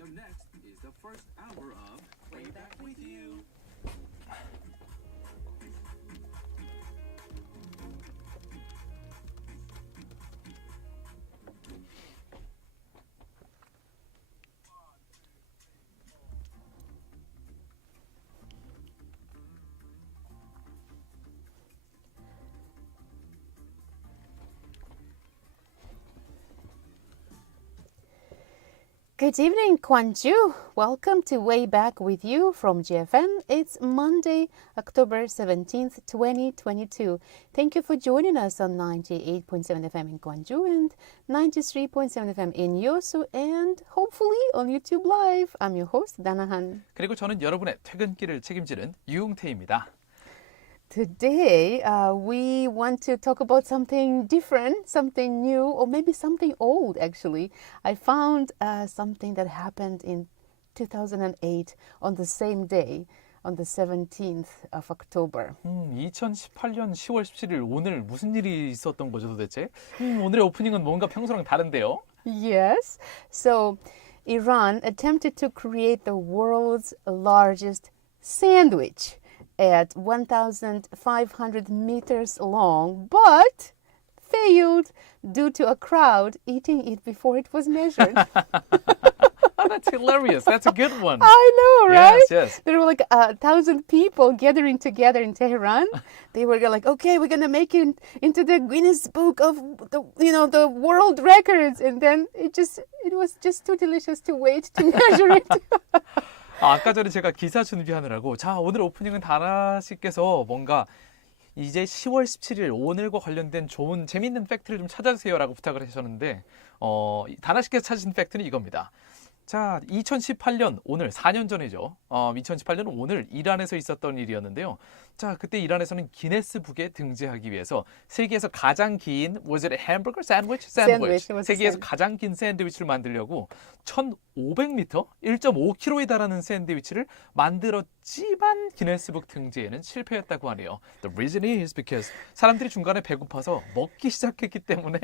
Coming up next is the first hour of Way Back With You. Good evening, Gwangju. Welcome to Way Back With You from GFM. It's Monday, October 17th, 2022. Thank you for joining us on 98.7 FM in Gwangju and 93.7 FM in Yosu and hopefully on YouTube Live. I'm your host, Danahan. 그리고 저는 여러분의 퇴근길을 책임지는 유웅태입니다. Today, we want to talk about something different, something new, or maybe something old, actually. I found something that happened in 2008 on the same day, on the 17th of October. 2018년 10월 17일 오늘 무슨 일이 있었던 거죠 도대체? 오늘의 오프닝은 뭔가 평소랑 다른데요? Yes. So, Iran attempted to create the world's largest sandwich at 1,500 meters long, but failed due to a crowd eating it before it was measured. Oh, that's hilarious. That's a good one. I know, right? Yes, yes. There were like 1,000 people gathering together in Tehran. They were like, okay, we're gonna make it into the Guinness Book of the world records, and then it was just too delicious to wait to measure it. 아까 전에 제가 기사 준비하느라고 자 오늘 오프닝은 다나 씨께서 뭔가 이제 10월 17일 오늘과 관련된 좋은 재밌는 팩트를 좀 찾아주세요라고 부탁을 하셨는데 다나 씨께서 찾으신 팩트는 이겁니다. 자 2018년 오늘 4년 전이죠. 2018년 오늘 이란에서 있었던 일이었는데요. 자 그때 이란에서는 기네스북에 등재하기 위해서 세계에서 가장 긴 was it a hamburger sandwich? 세계에서 가장 긴 샌드위치를 만들려고 1,500m, 1.5km에 달하는 샌드위치를 만들었지만 기네스북 등재에는 실패했다고 하네요. The reason is because 사람들이 중간에 배고파서 먹기 시작했기 때문에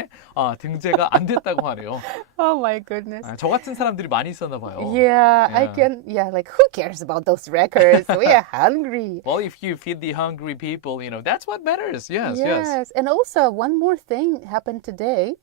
등재가 안 됐다고 하네요. Oh my goodness. 저 같은 사람들이 많이 있었나 봐요. Yeah, like who cares about those records? We are hungry. Well, if you feed the hungry people, that's what matters. Yes. And also, one more thing happened today.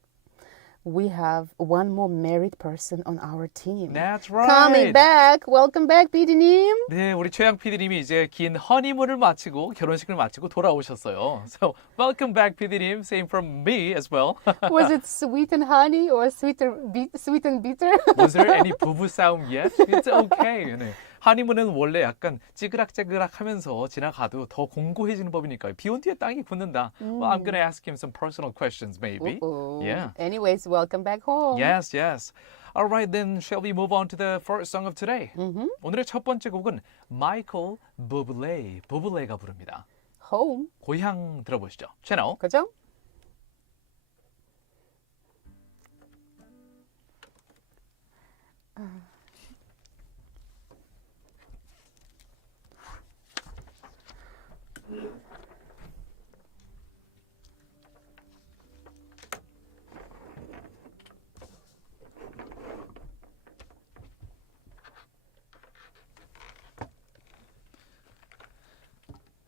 We have one more married person on our team. That's right. Coming back. Welcome back, PD님. 네, 우리 최양 PD님이 이제 긴 허니문을 마치고 결혼식을 마치고 돌아오셨어요. So, welcome back, PD님. Same from me as well. Was it sweet and honey or sweet and bitter? Was there any 부부 싸움 yet? It's okay. 네. 허니문은 원래 약간 찌그락찌그락 하면서 지나가도 더 공고해지는 법이니까요. 비 온 뒤에 땅이 굳는다. Well, I'm going to ask him some personal questions maybe. Yeah. Anyways, welcome back home. Yes. All right, then shall we move on to the first song of today? 오늘의 첫 번째 곡은 마이클 부블레가 부릅니다. Home. 고향 들어보시죠. 채널. 그죠?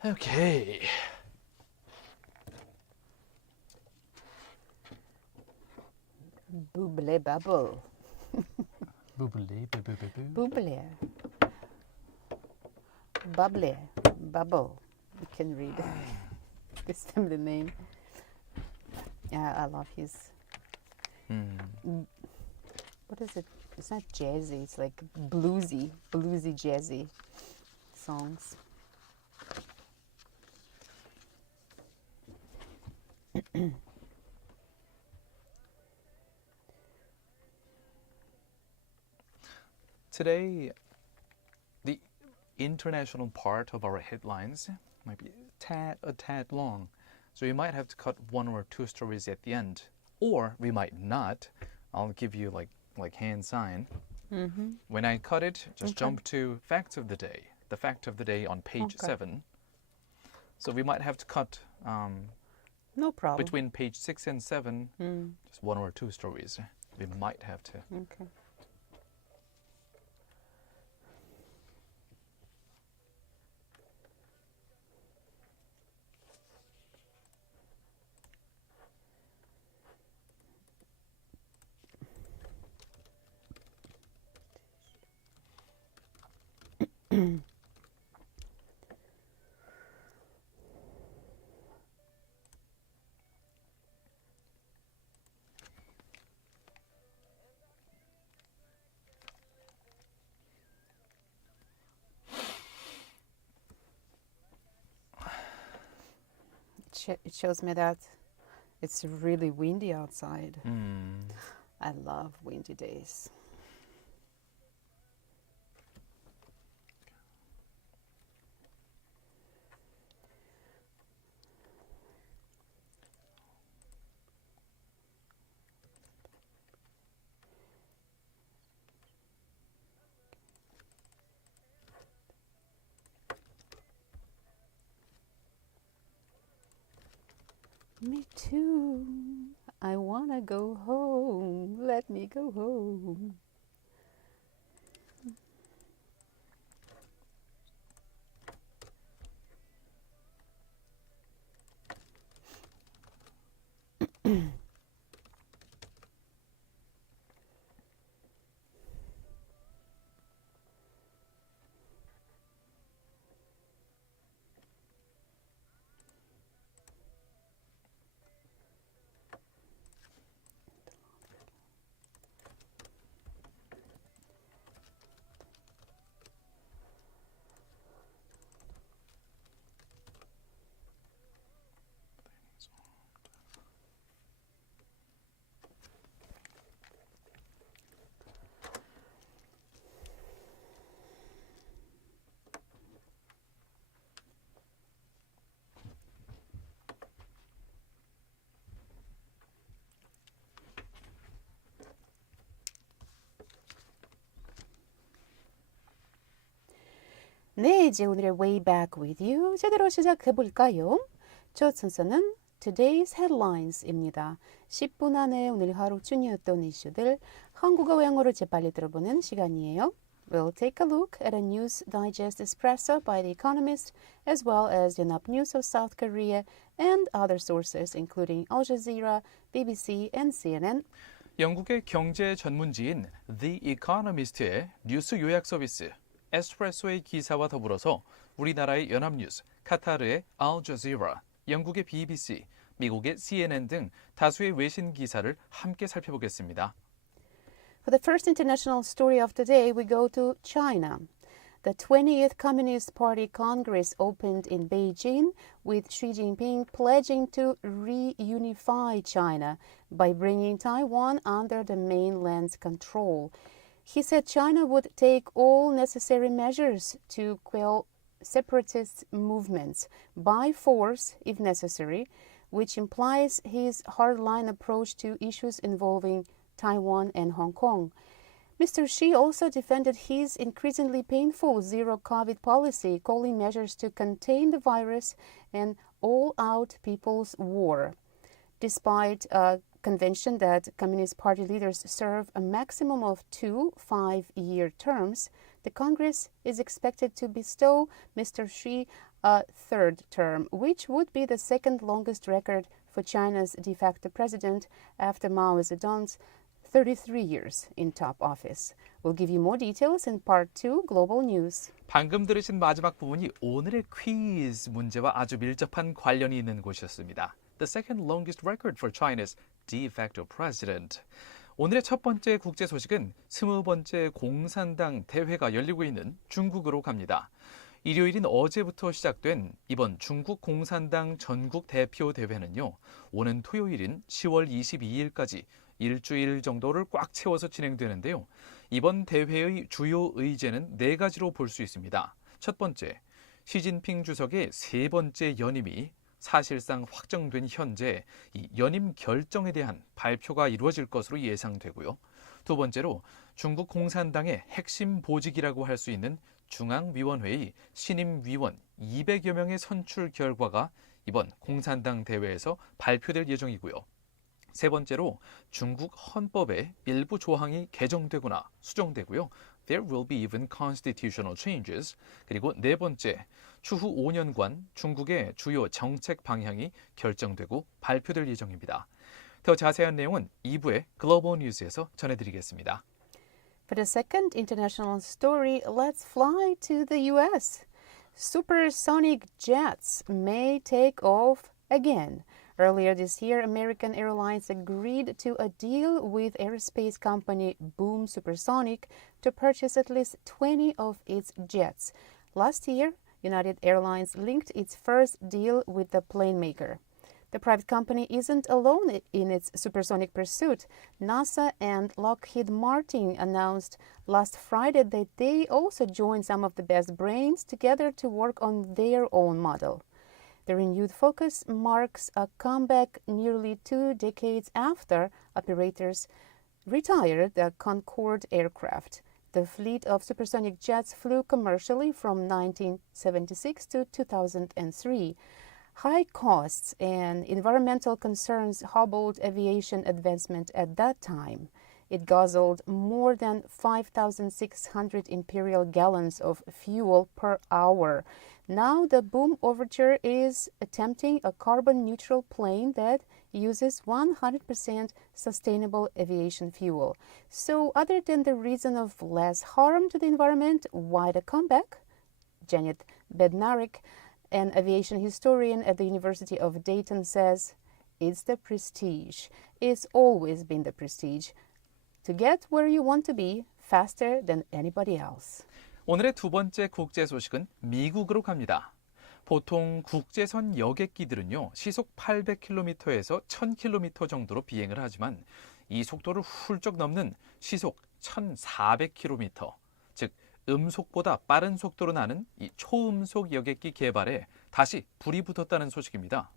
Okay. Buble bubble. 부블레. Buble. Bubble. Bubble. You can read this family name. Yeah, I love his. What is it? It's not jazzy. It's like bluesy jazzy songs. Today, the international part of our headlines might be a tad long. So you might have to cut one or two stories at the end. Or we might not. I'll give you like hand sign. When I cut it, just jump to facts of the day. The fact of the day on page 7. So we might have to cut No problem. between page 6 and 7, just one or two stories. We might have to. Okay. It shows me that it's really windy outside. I love windy days. Me too. I wanna go home. Let me go home. 네, 이제 오늘의 Way Back With You 제대로 시작해볼까요? 첫 순서는 Today's Headlines입니다. 10분 안에 오늘 하루 중요했던 이슈들 한국어 영어로 재빨리 들어보는 시간이에요. We'll take a look at a news digest espresso by The Economist, as well as 연합 News of South Korea and other sources, including Al Jazeera, BBC, and CNN. 영국의 경제 전문지인 The Economist의 뉴스 요약 서비스 에스프레소의 기사와 더불어서 우리나라의 연합뉴스, 카타르의 Al Jazeera, 영국의 BBC, 미국의 CNN 등 다수의 외신 기사를 함께 살펴보겠습니다. For the first international story of today, we go to China. The 20th Communist Party Congress opened in Beijing, with Xi Jinping pledging to reunify China by bringing Taiwan under the mainland's control. He said China would take all necessary measures to quell separatist movements by force if necessary, which implies his hardline approach to issues involving Taiwan and Hong Kong. Mr. Xi also defended his increasingly painful zero-COVID policy, calling measures to contain the virus an all-out people's war. Despite a convention that Communist Party leaders serve a maximum of 2 5-year terms, the Congress is expected to bestow Mr. Xi a third term, which would be the second longest record for China's de facto president after Mao Zedong's 33 years in top office. We'll give you more details in Part 2 Global News. 방금 들으신 마지막 부분이 오늘의 퀴즈 문제와 아주 밀접한 관련이 있는 곳이었습니다. The second longest record for China's de facto president. 오늘의 첫 번째 국제 소식은 20번째 공산당 대회가 열리고 있는 중국으로 갑니다. 일요일인 어제부터 시작된 이번 중국 공산당 전국 대표 대회는요, 오는 토요일인 10월 22일까지 일주일 정도를 꽉 채워서 진행되는데요. 이번 대회의 주요 의제는 4가지로 볼 수 있습니다. 첫 번째, 시진핑 주석의 세 번째 연임이 사실상 확정된 현재 이 연임 결정에 대한 발표가 이루어질 것으로 예상되고요. 두 번째로 중국 공산당의 핵심 보직이라고 할 수 있는 중앙위원회의 신임 위원 200여 명의 선출 결과가 이번 공산당 대회에서 발표될 예정이고요. 세 번째로 중국 헌법의 일부 조항이 개정되거나 수정되고요. There will be even constitutional changes. 그리고 네 번째, 추후 5년간 중국의 주요 정책 방향이 결정되고 발표될 예정입니다. 더 자세한 내용은 2부의 글로벌 뉴스에서 전해드리겠습니다. For the second international story, let's fly to the US. Supersonic jets may take off again. Earlier this year, American Airlines agreed to a deal with aerospace company Boom Supersonic to purchase at least 20 of its jets. Last year, United Airlines linked its first deal with the plane maker. The private company isn't alone in its supersonic pursuit. NASA and Lockheed Martin announced last Friday that they also joined some of the best brains together to work on their own model. The renewed focus marks a comeback nearly 2 decades after operators retired the Concorde aircraft. The fleet of supersonic jets flew commercially from 1976 to 2003. High costs and environmental concerns hobbled aviation advancement at that time. It guzzled more than 5,600 imperial gallons of fuel per hour. Now the Boom Overture is attempting a carbon-neutral plane that uses 100% sustainable aviation fuel. So other than the reason of less harm to the environment, why the comeback? Janet Bednarik, an aviation historian at the University of Dayton, says, "It's the prestige. It's always been the prestige. To get where you want to be faster than anybody else." 오늘의 두 번째 국제 소식은 미국으로 갑니다. 보통 국제선 여객기들은요, 시속 800km에서 1000km 정도로 비행을 하지만 이 속도를 훌쩍 넘는 시속 1400km, 즉 음속보다 빠른 속도로 나는 이 초음속 여객기 개발에 다시 불이 붙었다는 소식입니다.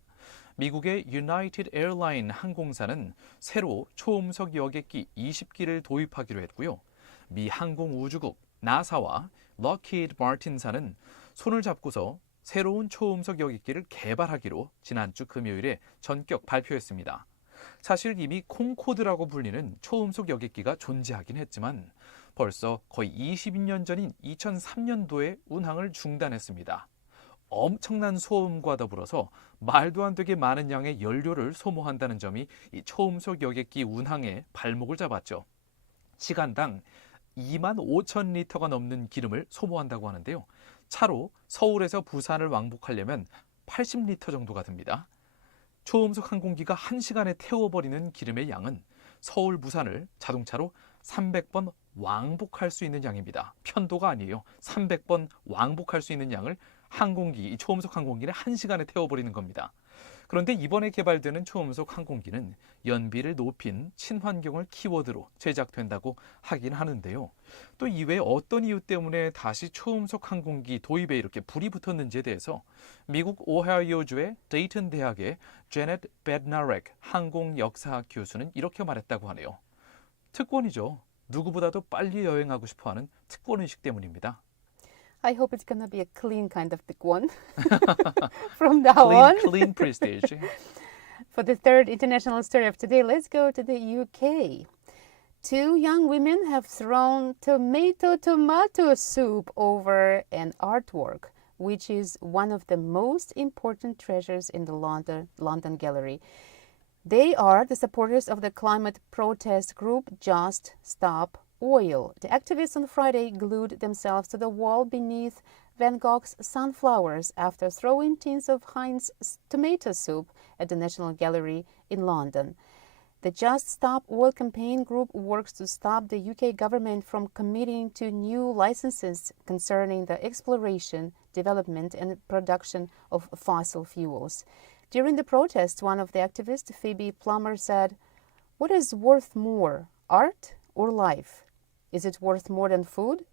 미국의 United Airline 항공사는 새로 초음속 여객기 20기를 도입하기로 했고요. 미 항공우주국 나사와 Lockheed Martin사는 손을 잡고서 새로운 초음속 여객기를 개발하기로 지난주 금요일에 전격 발표했습니다. 사실 이미 콩코드라고 불리는 초음속 여객기가 존재하긴 했지만 벌써 거의 22년 전인 2003년도에 운항을 중단했습니다. 엄청난 소음과 더불어서 말도 안 되게 많은 양의 연료를 소모한다는 점이 이 초음속 여객기 운항에 발목을 잡았죠. 시간당 25,000리터가 넘는 기름을 소모한다고 하는데요. 차로 서울에서 부산을 왕복하려면 80리터 정도가 듭니다. 초음속 항공기가 1시간에 태워버리는 기름의 양은 서울, 부산을 자동차로 300번 왕복할 수 있는 양입니다. 편도가 아니에요. 300번 왕복할 수 있는 양을 항공기, 이 초음속 항공기는 1시간에 태워버리는 겁니다. 그런데 이번에 개발되는 초음속 항공기는 연비를 높인 친환경을 키워드로 제작된다고 하긴 하는데요. 또 이외에 어떤 이유 때문에 다시 초음속 항공기 도입에 이렇게 불이 붙었는지에 대해서 미국 오하이오주의 데이튼 대학의 제넷 베드나렉 항공역사학 교수는 이렇게 말했다고 하네요. 특권이죠. 누구보다도 빨리 여행하고 싶어하는 특권의식 때문입니다. I hope it's gonna be a clean kind of one from now on. Clean prestige. For the third international story of today, let's go to the UK. 2 young women have thrown tomato soup over an artwork, which is one of the most important treasures in the London gallery. They are the supporters of the climate protest group Just Stop Oil. The activists on Friday glued themselves to the wall beneath Van Gogh's sunflowers after throwing tins of Heinz tomato soup at the National Gallery in London. The Just Stop Oil campaign group works to stop the UK government from committing to new licenses concerning the exploration, development, and production of fossil fuels. During the protest, one of the activists, Phoebe Plummer, said, "What is worth more, art or life? Is it worth more than food?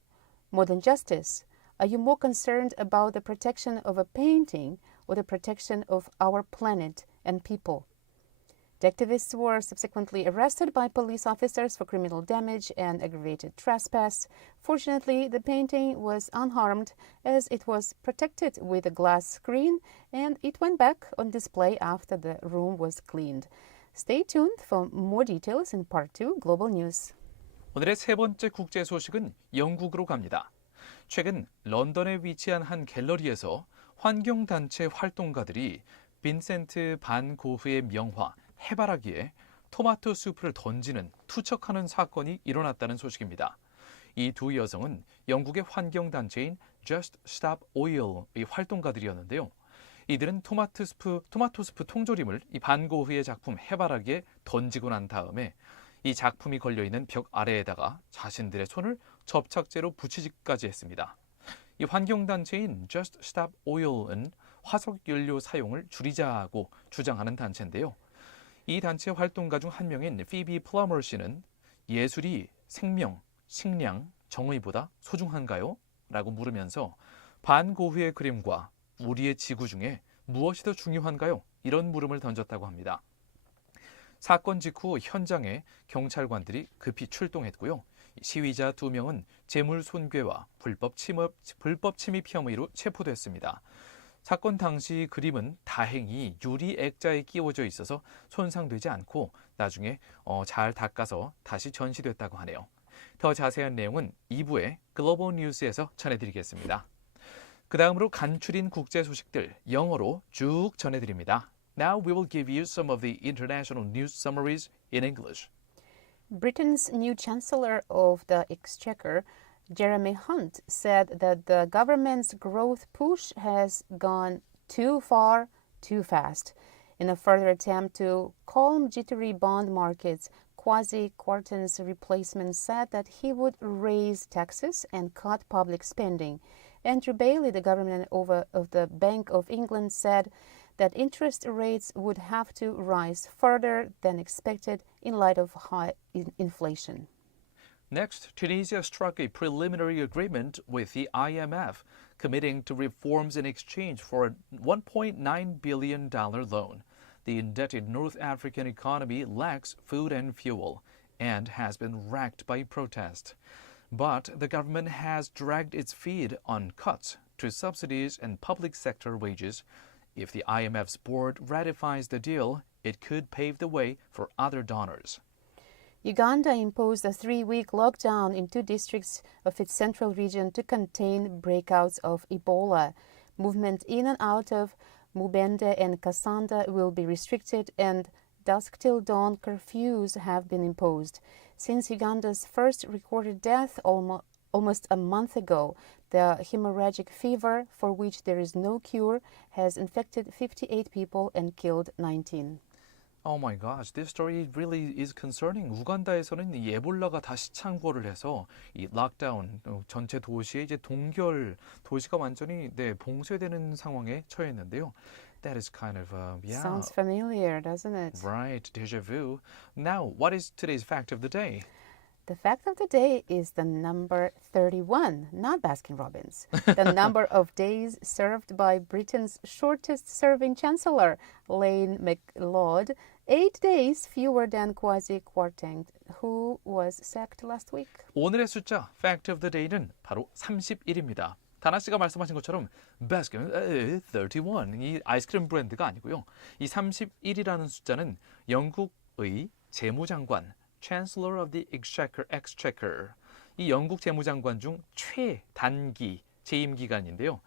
More than justice? Are you more concerned about the protection of a painting or the protection of our planet and people?" The activists were subsequently arrested by police officers for criminal damage and aggravated trespass. Fortunately, the painting was unharmed as it was protected with a glass screen and it went back on display after the room was cleaned. Stay tuned for more details in Part 2 Global News. 오늘의 세 번째 국제 소식은 영국으로 갑니다. 최근 런던에 위치한 한 갤러리에서 환경단체 활동가들이 빈센트 반 고흐의 명화 해바라기에 토마토 수프를 던지는 투척하는 사건이 일어났다는 소식입니다. 이 두 여성은 영국의 환경단체인 Just Stop Oil의 활동가들이었는데요. 이들은 토마토 스프 통조림을 이 반고흐의 작품 해바라기에 던지고 난 다음에 이 작품이 걸려있는 벽 아래에다가 자신들의 손을 접착제로 붙이기까지 했습니다. 이 환경단체인 Just Stop Oil은 화석연료 사용을 줄이자고 주장하는 단체인데요. 이 단체 활동가 중 한 명인 피비 플러머 씨는 예술이 생명, 식량, 정의보다 소중한가요? 라고 물으면서 반고흐의 그림과 우리의 지구 중에 무엇이 더 중요한가요? 이런 물음을 던졌다고 합니다. 사건 직후 현장에 경찰관들이 급히 출동했고요. 시위자 2명은 재물 손괴와 불법 침입 혐의로 체포됐습니다. 사건 당시 그림은 다행히 유리 액자에 끼워져 있어서 손상되지 않고 나중에 잘 닦아서 다시 전시됐다고 하네요. 더 자세한 내용은 2부의 글로벌 뉴스에서 전해드리겠습니다. 그 다음으로 간추린 국제 소식들 영어로 쭉 전해드립니다. Now we will give you some of the international news summaries in English. Britain's new Chancellor of the Exchequer, Jeremy Hunt, said that the government's growth push has gone too far, too fast. In a further attempt to calm jittery bond markets, Kwasi Kwarteng's replacement said that he would raise taxes and cut public spending. Andrew Bailey, the governor of the Bank of England, said that interest rates would have to rise further than expected in light of high inflation. Next, Tunisia struck a preliminary agreement with the IMF, committing to reforms in exchange for a $1.9 billion loan. The indebted North African economy lacks food and fuel and has been racked by protest. But the government has dragged its feet on cuts to subsidies and public sector wages. If the IMF's board ratifies the deal, it could pave the way for other donors. Uganda imposed a 3-week lockdown in 2 districts of its central region to contain breakouts of Ebola. Movement in and out of Mubende and Kasanda will be restricted, and dusk till dawn curfews have been imposed. Since Uganda's first recorded death almost a month ago, the hemorrhagic fever, for which there is no cure, has infected 58 people and killed 19. Oh my gosh, this story really is concerning. 우간다에서는 이 에볼라가 다시 창궐을 해서 이 락다운 전체 도시에 이제 동결 도시가 완전히 봉쇄되는 상황에 처했는데요. That is kind of Sounds familiar, doesn't it? Right, déjà vu. Now, what is today's fact of the day? The fact of the day is the number 31, not Baskin-Robbins. The number of days served by Britain's shortest-serving chancellor, Lane McLeod, 8 days fewer than Kwasi Kwarteng, who was sacked last week. 오늘의 숫자, fact of the day는 바로 31입니다. 다나 씨가 말씀하신 것처럼 Baskin 31, 이 아이스크림 브랜드가 아니고요. 이 31이라는 숫자는 영국의 재무장관, Chancellor of the Exchequer, 이 영국 재무장관 중 최단기 재임 기간인데요.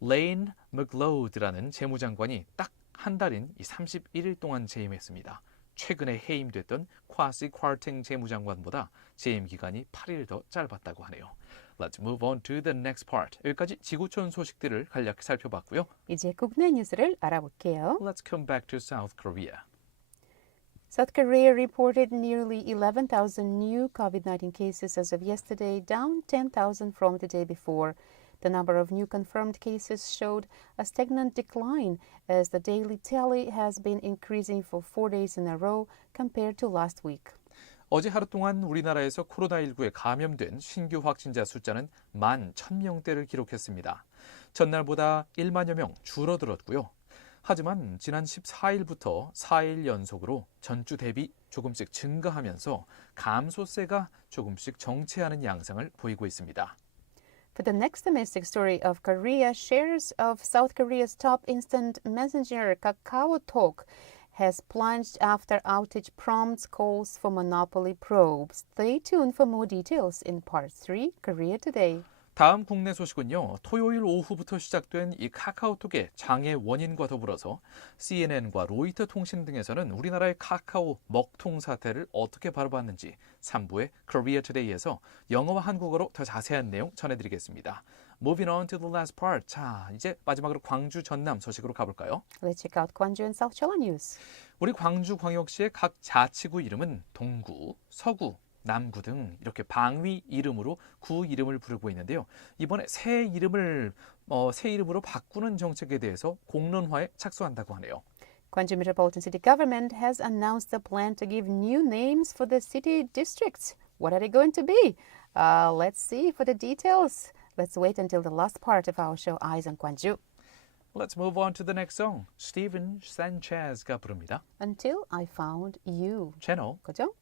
레인 맥로드라는 재무장관이 딱 한 달인 이 31일 동안 재임했습니다. 최근에 해임됐던 콰시 콰르탱 재무장관보다 재임 기간이 8일 더 짧았다고 하네요. Let's move on to the next part. 여기까지 지구촌 소식들을 간략히 살펴봤고요. 이제 국내 뉴스를 알아볼게요. Let's come back to South Korea. South Korea reported nearly 11,000 new COVID-19 cases as of yesterday, down 10,000 from the day before. The number of new confirmed cases showed a stagnant decline as the daily tally has been increasing for 4 days in a row compared to last week. 어제 하루 동안 우리나라에서 코로나19에 감염된 신규 확진자 숫자는 11,000명대를 기록했습니다. 전날보다 1만여 명 줄어들었고요. 하지만 지난 14일부터 4일 연속으로 전주 대비 조금씩 증가하면서 감소세가 조금씩 정체하는 양상을 보이고 있습니다. For the next domestic story of Korea, shares of South Korea's top instant messenger KakaoTalk has plunged after outage prompts calls for monopoly probes. Stay tuned for more details in Part 3, Korea Today. 다음 국내 소식은요. 토요일 오후부터 시작된 이 카카오톡의 장애 원인과 더불어서 CNN과 로이터 통신 등에서는 우리나라의 카카오 먹통 사태를 어떻게 바라봤는지 3부의 Korea Today에서 영어와 한국어로 더 자세한 내용 전해드리겠습니다. Moving on to the last part. 자, 이제 마지막으로 광주 전남 소식으로 가볼까요? Let's check out Gwangju and South Jeolla news. 우리 광주광역시의 각 자치구 이름은 동구, 서구, 남구 등 이렇게 방위 이름으로 구 이름을 부르고 있는데요. 이번에 새 이름으로 바꾸는 정책에 대해서 공론화에 착수한다고 하네요. Gwangju Metropolitan City Government has announced a plan to give new names for the city districts. What are they going to be? Let's see for the details. Let's wait until the last part of our show, Eyes on Gwangju. Let's move on to the next song. Steven Sanchez가 부릅니다. Until I found you. 채널 그죠?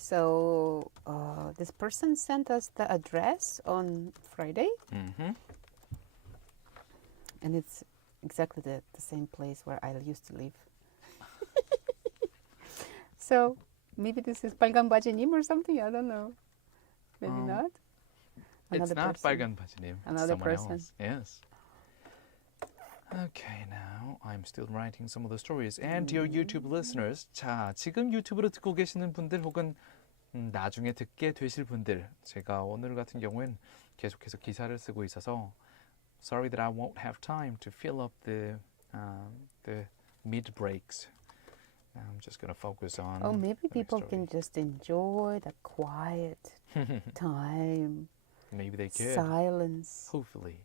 So this person sent us the address on Friday, and it's exactly the same place where I used to live. So maybe this is 빨간 바지님 or something. I don't know. Maybe not. It's Another not person. 빨간 바지님. It's Another someone person. else. Yes. Okay, now I'm still writing some of the stories. And to your YouTube listeners, 자, 지금 유튜브로 듣고 계시는 분들 혹은 나중에 듣게 되실 분들, 제가 오늘 같은 경우엔 계속해서 기사를 쓰고 있어서 sorry that I won't have time to fill up the mid breaks. I'm just going to focus on Oh, maybe the next people story. can just enjoy the quiet time, Maybe they could. silence, Hopefully.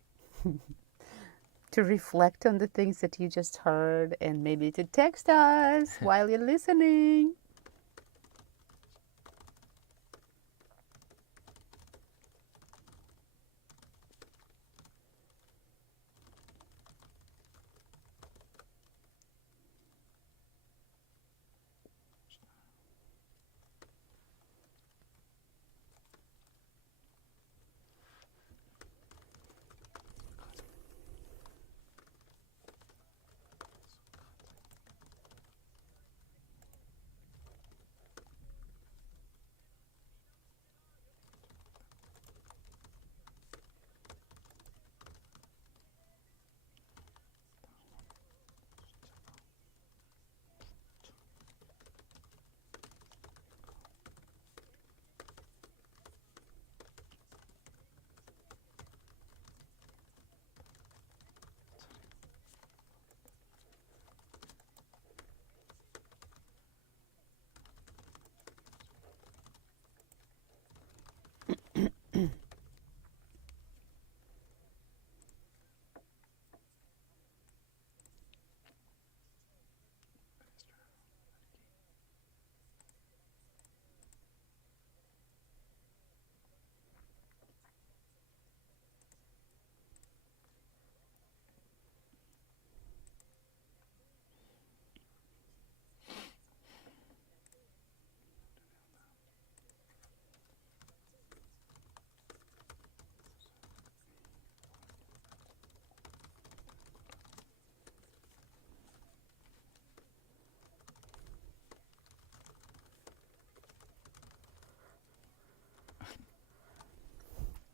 to reflect on the things that you just heard, and maybe to text us while you're listening.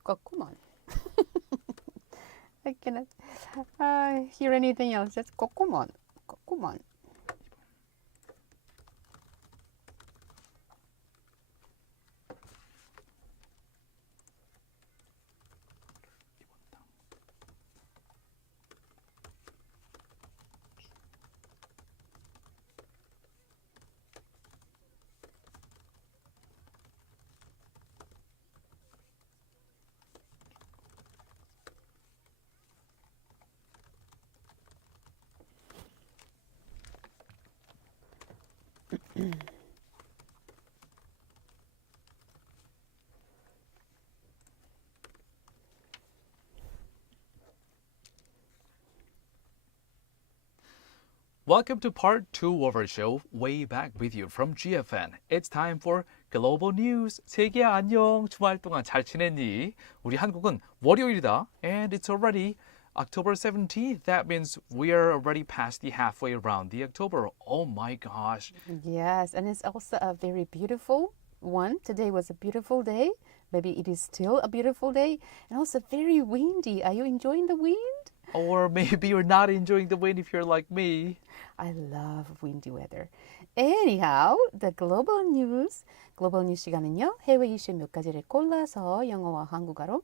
꺾구먼. I cannot hear anything else. Just 꺾구먼. 꺾구먼. Welcome to part 2 of our show, Way Back with You from GFN. It's time for Global News. 세계야 안녕. 주말 동안 잘 지냈니? 우리 한국은 월요일이다. And it's already October 17th. That means we are already past the halfway around the October. Oh my gosh. Yes, and it's also a very beautiful one. Today was a beautiful day. Maybe it is still a beautiful day. And also very windy. Are you enjoying the wind? Or maybe you're not enjoying the wind if you're like me. I love windy weather. Anyhow, the global news. 글로벌 뉴스 시간은요. 해외 이슈 몇 가지를 골라서 영어와 한국어로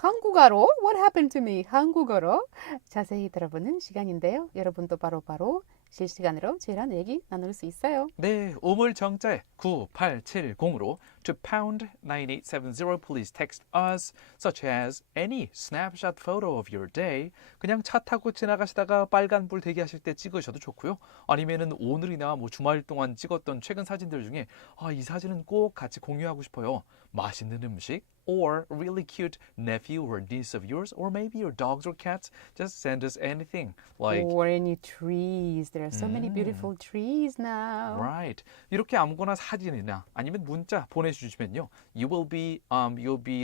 What happened to me? 한국어로 자세히 들어보는 시간인데요. 여러분도 바로바로 실시간으로 저희랑 얘기 나눌 수 있어요. 네, 우물 정자에 9870으로 to pound 9870 please text us such as any snapshot photo of your day. 그냥 차 타고 지나가시다가 빨간불 대기하실 때 찍으셔도 좋고요. 아니면은 오늘이나 뭐 주말 동안 찍었던 최근 사진들 중에 이 사진은 꼭 같이 공유하고 싶어요. 맛있는 음식 or really cute nephew or niece of yours or maybe your dogs or cats. Just send us anything like or any trees. There are so many beautiful trees now. Right. 이렇게 아무거나 사진이나 아니면 문자 보내주시면요, you'll be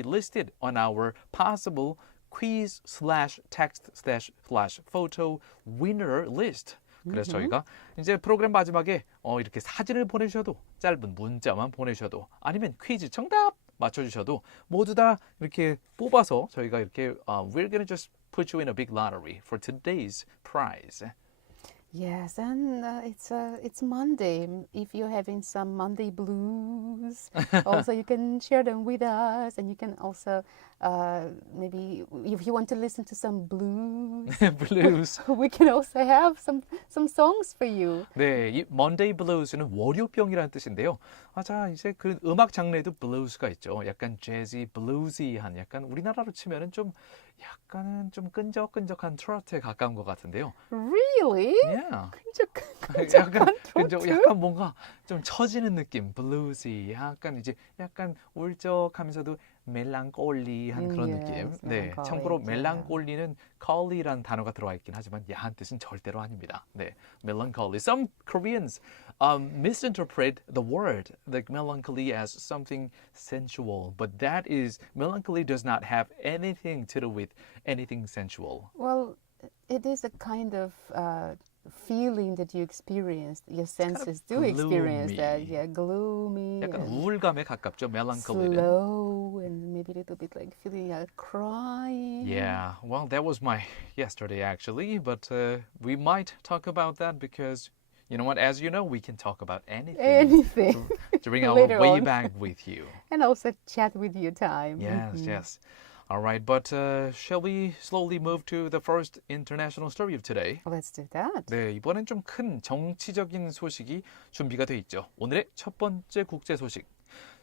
listed on our possible quiz/text/photo winner list. 그래서 저희가 이제 프로그램 마지막에 이렇게 사진을 보내주셔도 짧은 문자만 보내주셔도 아니면 퀴즈 정답 맞춰주셔도 모두 다 이렇게 뽑아서 저희가 이렇게 we're gonna just put you in a big lottery for today's prize. Yes, and it's Monday. If you're having some Monday blues, also you can share them with us, and you can also maybe if you want to listen to some blues, we can also have some songs for you. 네, 이 Monday Blues는 월요병이라는 뜻인데요. 자, 이제 그 음악 장르에도 블루스가 있죠. 약간 재즈, 블루지한, 약간 우리나라로 치면은 좀 약간은 좀 끈적끈적한 트로트에 가까운 것 같은데요. Really? Yeah. 끈적끈적한 약간 뭔가 좀 처지는 느낌, 블루지, 약간 이제 약간 울적하면서도 멜랑콜리한 그런 느낌. 네, 참고로 멜랑콜리는 콜리라는 단어가 들어와 있긴 하지만 야한 뜻은 절대로 아닙니다. 네, melancholy. Some Koreans misinterpret the word like melancholy as something sensual, but melancholy does not have anything to do with anything sensual. Well, it is a kind of feeling that you experience. Your senses do experience that. Yeah, gloomy. 약간 우울감에 가깝죠, melancholy는. Slow and maybe a little bit like feeling like crying. Yeah, well, that was my yesterday actually, but we might talk about that because you know what? As you know, we can talk about anything during our way back with you. And also chat with you time. Yes, yes. All right, but shall we slowly move to the first international story of today? Let's do that. 네, 이번엔 좀 큰 정치적인 소식이 준비가 돼 있죠. 오늘의 첫 번째 국제 소식.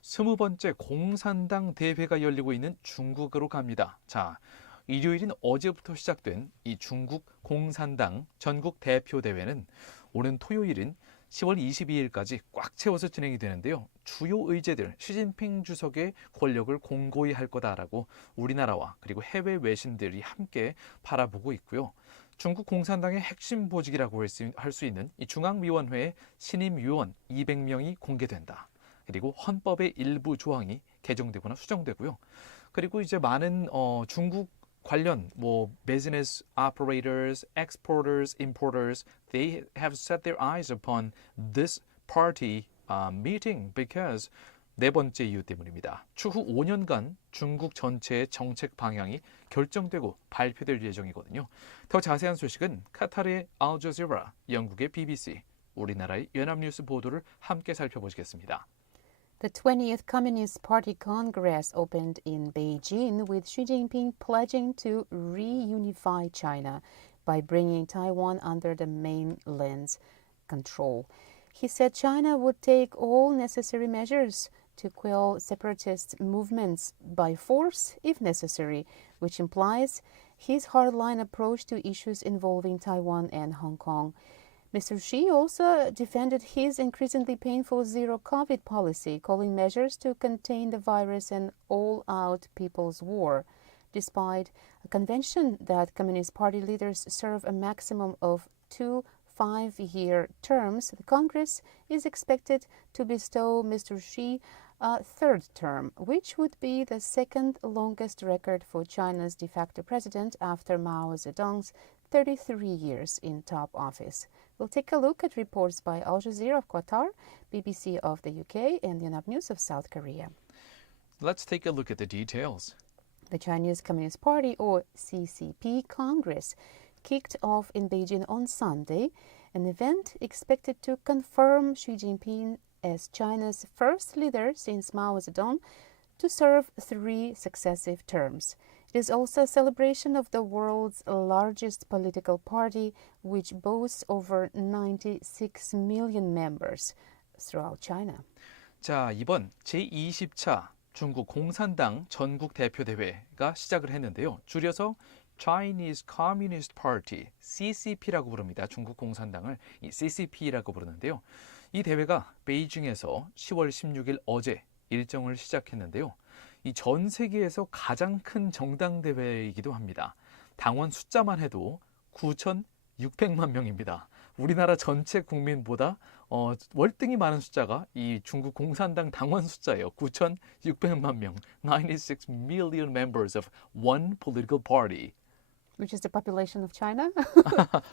20번째 공산당 대회가 열리고 있는 중국으로 갑니다. 자, 일요일인 어제부터 시작된 이 중국 공산당 전국 대표 대회는 오는 토요일인 10월 22일까지 꽉 채워서 진행이 되는데요. 주요 의제들 시진핑 주석의 권력을 공고히 할 거다라고 우리나라와 그리고 해외 외신들이 함께 바라보고 있고요. 중국 공산당의 핵심 보직이라고 할 수 있는 이 중앙위원회의 신임 위원 200명이 공개된다. 그리고 헌법의 일부 조항이 개정되거나 수정되고요. 그리고 이제 많은 중국 관련 business operators, exporters, importers, they have set their eyes upon this party meeting because 네 번째 이유 때문입니다. 추후 5년간 중국 전체의 정책 방향이 결정되고 발표될 예정이거든요. 더 자세한 소식은 카타르의 알자지라, 영국의 BBC, 우리나라의 연합뉴스 보도를 함께 살펴보시겠습니다. The 20th Communist Party Congress opened in Beijing with Xi Jinping pledging to reunify China by bringing Taiwan under the mainland's control. He said China would take all necessary measures to quell separatist movements by force if necessary, which implies his hardline approach to issues involving Taiwan and Hong Kong. Mr. Xi also defended his increasingly painful zero-COVID policy, calling measures to contain the virus an all-out people's war. Despite a convention that Communist Party leaders serve a maximum of 2 5-year terms, the Congress is expected to bestow Mr. Xi a third term, which would be the second longest record for China's de facto president after Mao Zedong's 33 years in top office. We'll take a look at reports by Al Jazeera of Qatar, BBC of the UK, and the Yonhap News of South Korea. Let's take a look at the details. The Chinese Communist Party, or CCP, Congress kicked off in Beijing on Sunday, an event expected to confirm Xi Jinping as China's first leader since Mao Zedong to serve 3 successive terms. It is also a celebration of the world's largest political party, which boasts over 96 million members throughout China. 자, 이번 제20차 중국 공산당 전국 대표 대회가 시작을 했는데요. 줄여서 Chinese Communist Party, CCP라고 부릅니다. 중국 공산당을 이 CCP라고 부르는데요. 이 대회가 베이징에서 10월 16일 어제 일정을 시작했는데요. 이 전 세계에서 가장 큰 정당 대회이기도 합니다. 당원 숫자만 해도 9,600만 명입니다. 우리나라 전체 국민보다 월등히 많은 숫자가 이 중국 공산당 당원 숫자예요. 9,600만 명, 96 million members of one political party. Which is the population of China?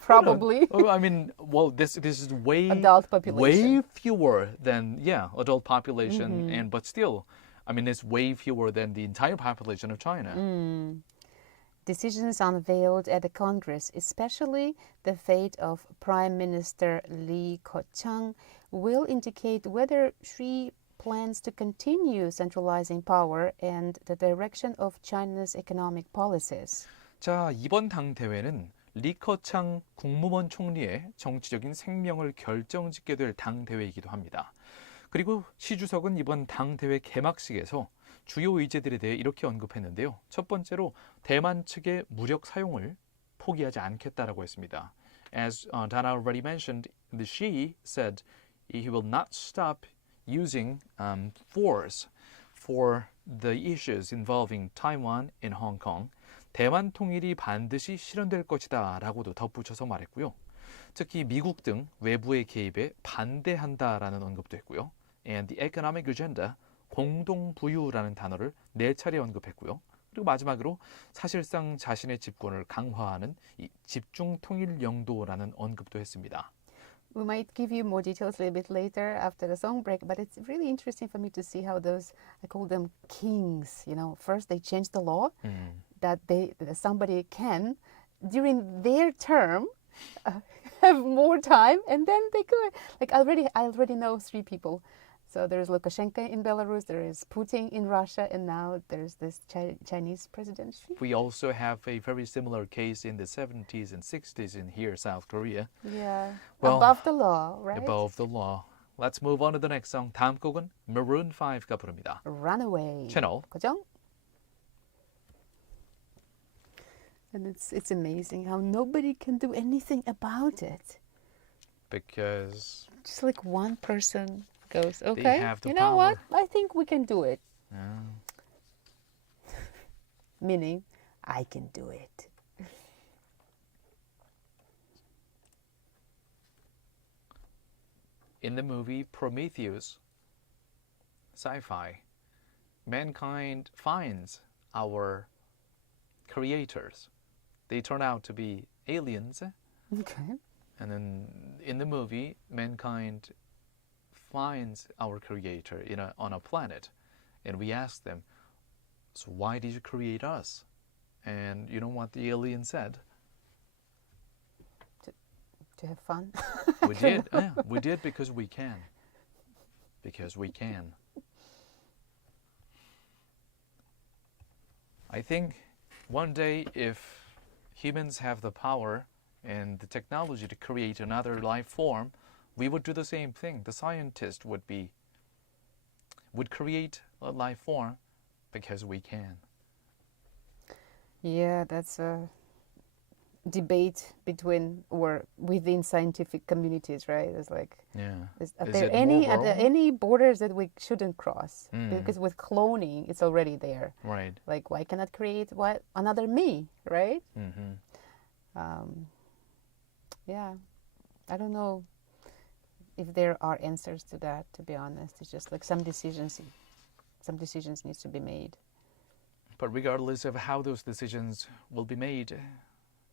Probably. I mean, well, this is way Adult population. way fewer than adult population, and but still, I mean, it's way fewer than the entire population of China. Decisions unveiled at the Congress, especially the fate of Prime Minister Li Keqiang, will indicate whether Xi plans to continue centralizing power and the direction of China's economic policies. 자, 이번 당 대회는 리커창 국무원 총리의 정치적인 생명을 결정짓게 될 당 대회이기도 합니다. 그리고 시 주석은 이번 당 대회 개막식에서 주요 의제들에 대해 이렇게 언급했는데요. 첫 번째로 대만 측의 무력 사용을 포기하지 않겠다라고 했습니다. As Dana already mentioned, the Xi said he will not stop using force for the issues involving Taiwan and Hong Kong. 대만 통일이 반드시 실현될 것이다 라고도 덧붙여서 말했고요. 특히 미국 등 외부의 개입에 반대한다라는 언급도 했고요. And the economic agenda, 공동부유라는 단어를 4차례 언급했고요. 그리고 마지막으로 사실상 자신의 집권을 강화하는 이 집중통일 영도라는 언급도 했습니다. We might give you more details a little bit later after the song break, but it's really interesting for me to see how those, I call them kings, first they change the law that somebody can, during their term, have more time, and then they could. Like I already know 3 people. So there's Lukashenko in Belarus, there is Putin in Russia, and now there's this Chinese president. We also have a very similar case in the 70s and 60s in here, South Korea. Yeah, Well, above the law, right? Above the law. Let's move on to the next song. 다음 곡은 Maroon 5가 부릅니다. Runaway. 채널 고정. And it's amazing how nobody can do anything about it. Because Just like one person goes, they okay, have the you know what? power. I think we can do it. Meaning, I can do it. In the movie Prometheus, sci-fi, mankind finds our creators. They turn out to be aliens. Okay. And then in the movie, mankind finds our creator on a planet. And we ask them, so why did you create us? And you know what the alien said? To have fun. We did. Yeah, we did because we can. Because we can. I think one day if humans have the power and the technology to create another life form, we would do the same thing. The scientist would create a life form because we can. Yeah, that's debate between or within scientific communities, right? It's like, Yeah. are Is there it any moral? borders that we shouldn't cross? Mm. Because with cloning, it's already there. Right. Like, why cannot create another me, right? Mm-hmm. Yeah, I don't know if there are answers to that. To be honest, it's just like some decisions needs to be made. But regardless of how those decisions will be made,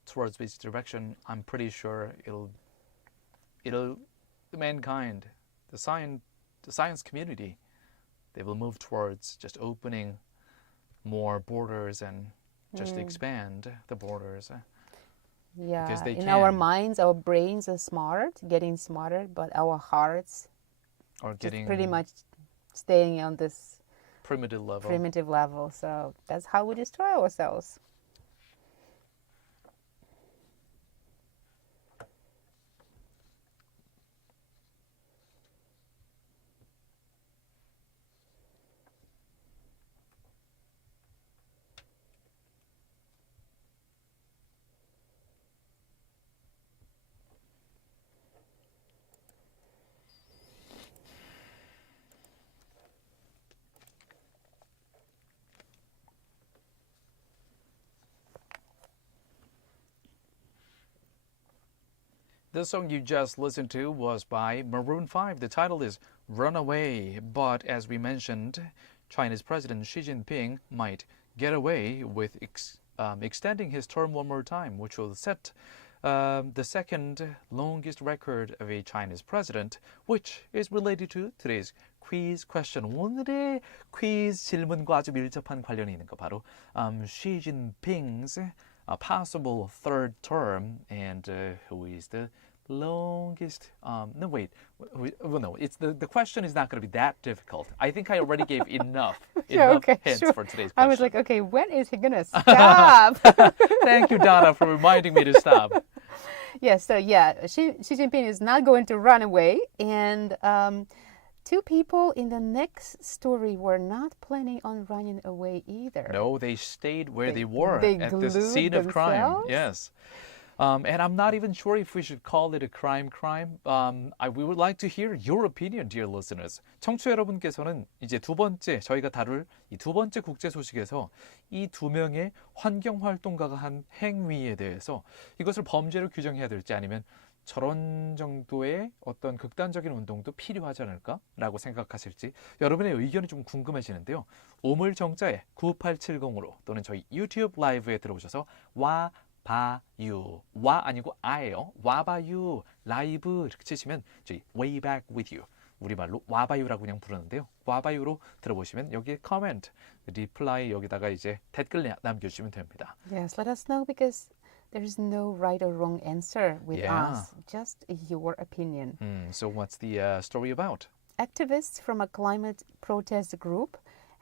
towards which direction, I'm pretty sure the mankind, the science community, they will move towards just opening more borders and just expand the borders. Yeah, Because they in our can. minds, our brains are smart, getting smarter, but our hearts Or just getting pretty much staying on this primitive level. primitive level. So that's how we destroy ourselves. The song you just listened to was by Maroon 5. The title is Runaway. But as we mentioned, China's President Xi Jinping might get away with extending his term one more time, which will set the second longest record of a Chinese president, which is related to today's quiz question. 오늘의 퀴즈 질문과 아주 밀접한 관련이 있는 거 바로 Xi Jinping's possible third term and who is the longest no wait well no it's the question is not going to be that difficult. I think I already gave enough hints sure. for today's question. I was like, okay, when is he gonna stop? Thank you, Donna, for reminding me to stop. Yes, so yeah, Xi Jinping is not going to run away, and two people in the next story were not planning on running away either. No, they stayed where they were they at the glued scene of crime. themselves? Yes. And I'm not even sure if we should call it a crime. We would like to hear your opinion, dear listeners. 청취자 여러분께서는 이제 저희가 다룰 이 두 번째 국제 소식에서 이 두 명의 환경활동가가 한 행위에 대해서 이것을 범죄로 규정해야 될지 아니면 저런 정도의 어떤 극단적인 운동도 필요하지 않을까라고 생각하실지 여러분의 의견이 좀 궁금해지는데요. 오물정자에 9870으로 또는 저희 유튜브 라이브에 들어오셔서 와봐유 와 아니고 아예요. 와봐유 라이브 이렇게 치시면 저희 way back with you 우리말로 와봐유라고 그냥 부르는데요. 와봐유로 들어보시면 여기에 comment, reply 여기다가 이제 댓글 남겨주시면 됩니다. Yes, let us know because there is no right or wrong answer with us, just your opinion. So what's the story about? Activists from a climate protest group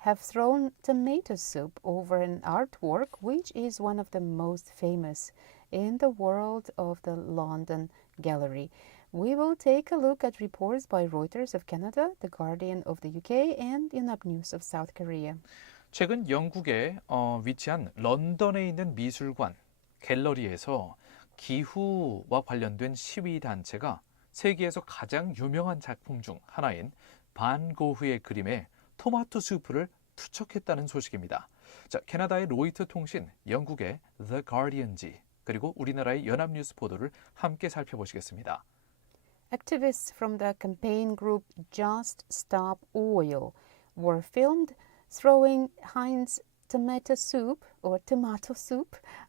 have thrown tomato soup over an artwork which is one of the most famous in the world of the London Gallery. We will take a look at reports by Reuters of Canada, The Guardian of the UK, and Yonhap News of South Korea. 최근 영국에 위치한 런던에 있는 미술관 갤러리에서 기후와 관련된 시위 단체가 세계에서 가장 유명한 작품 중 하나인 반 고흐의 그림에 토마토 수프를 투척했다는 소식입니다. 자, 캐나다의 로이터 통신, 영국의 The Guardian지, 그리고 우리나라의 연합뉴스 보도를 함께 살펴보시겠습니다. Activists from the campaign group Just Stop Oil were filmed throwing Heinz tomato soup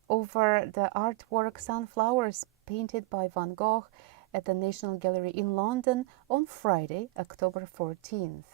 over the artwork Sunflowers painted by Van Gogh at the National Gallery in London on Friday, October 14th.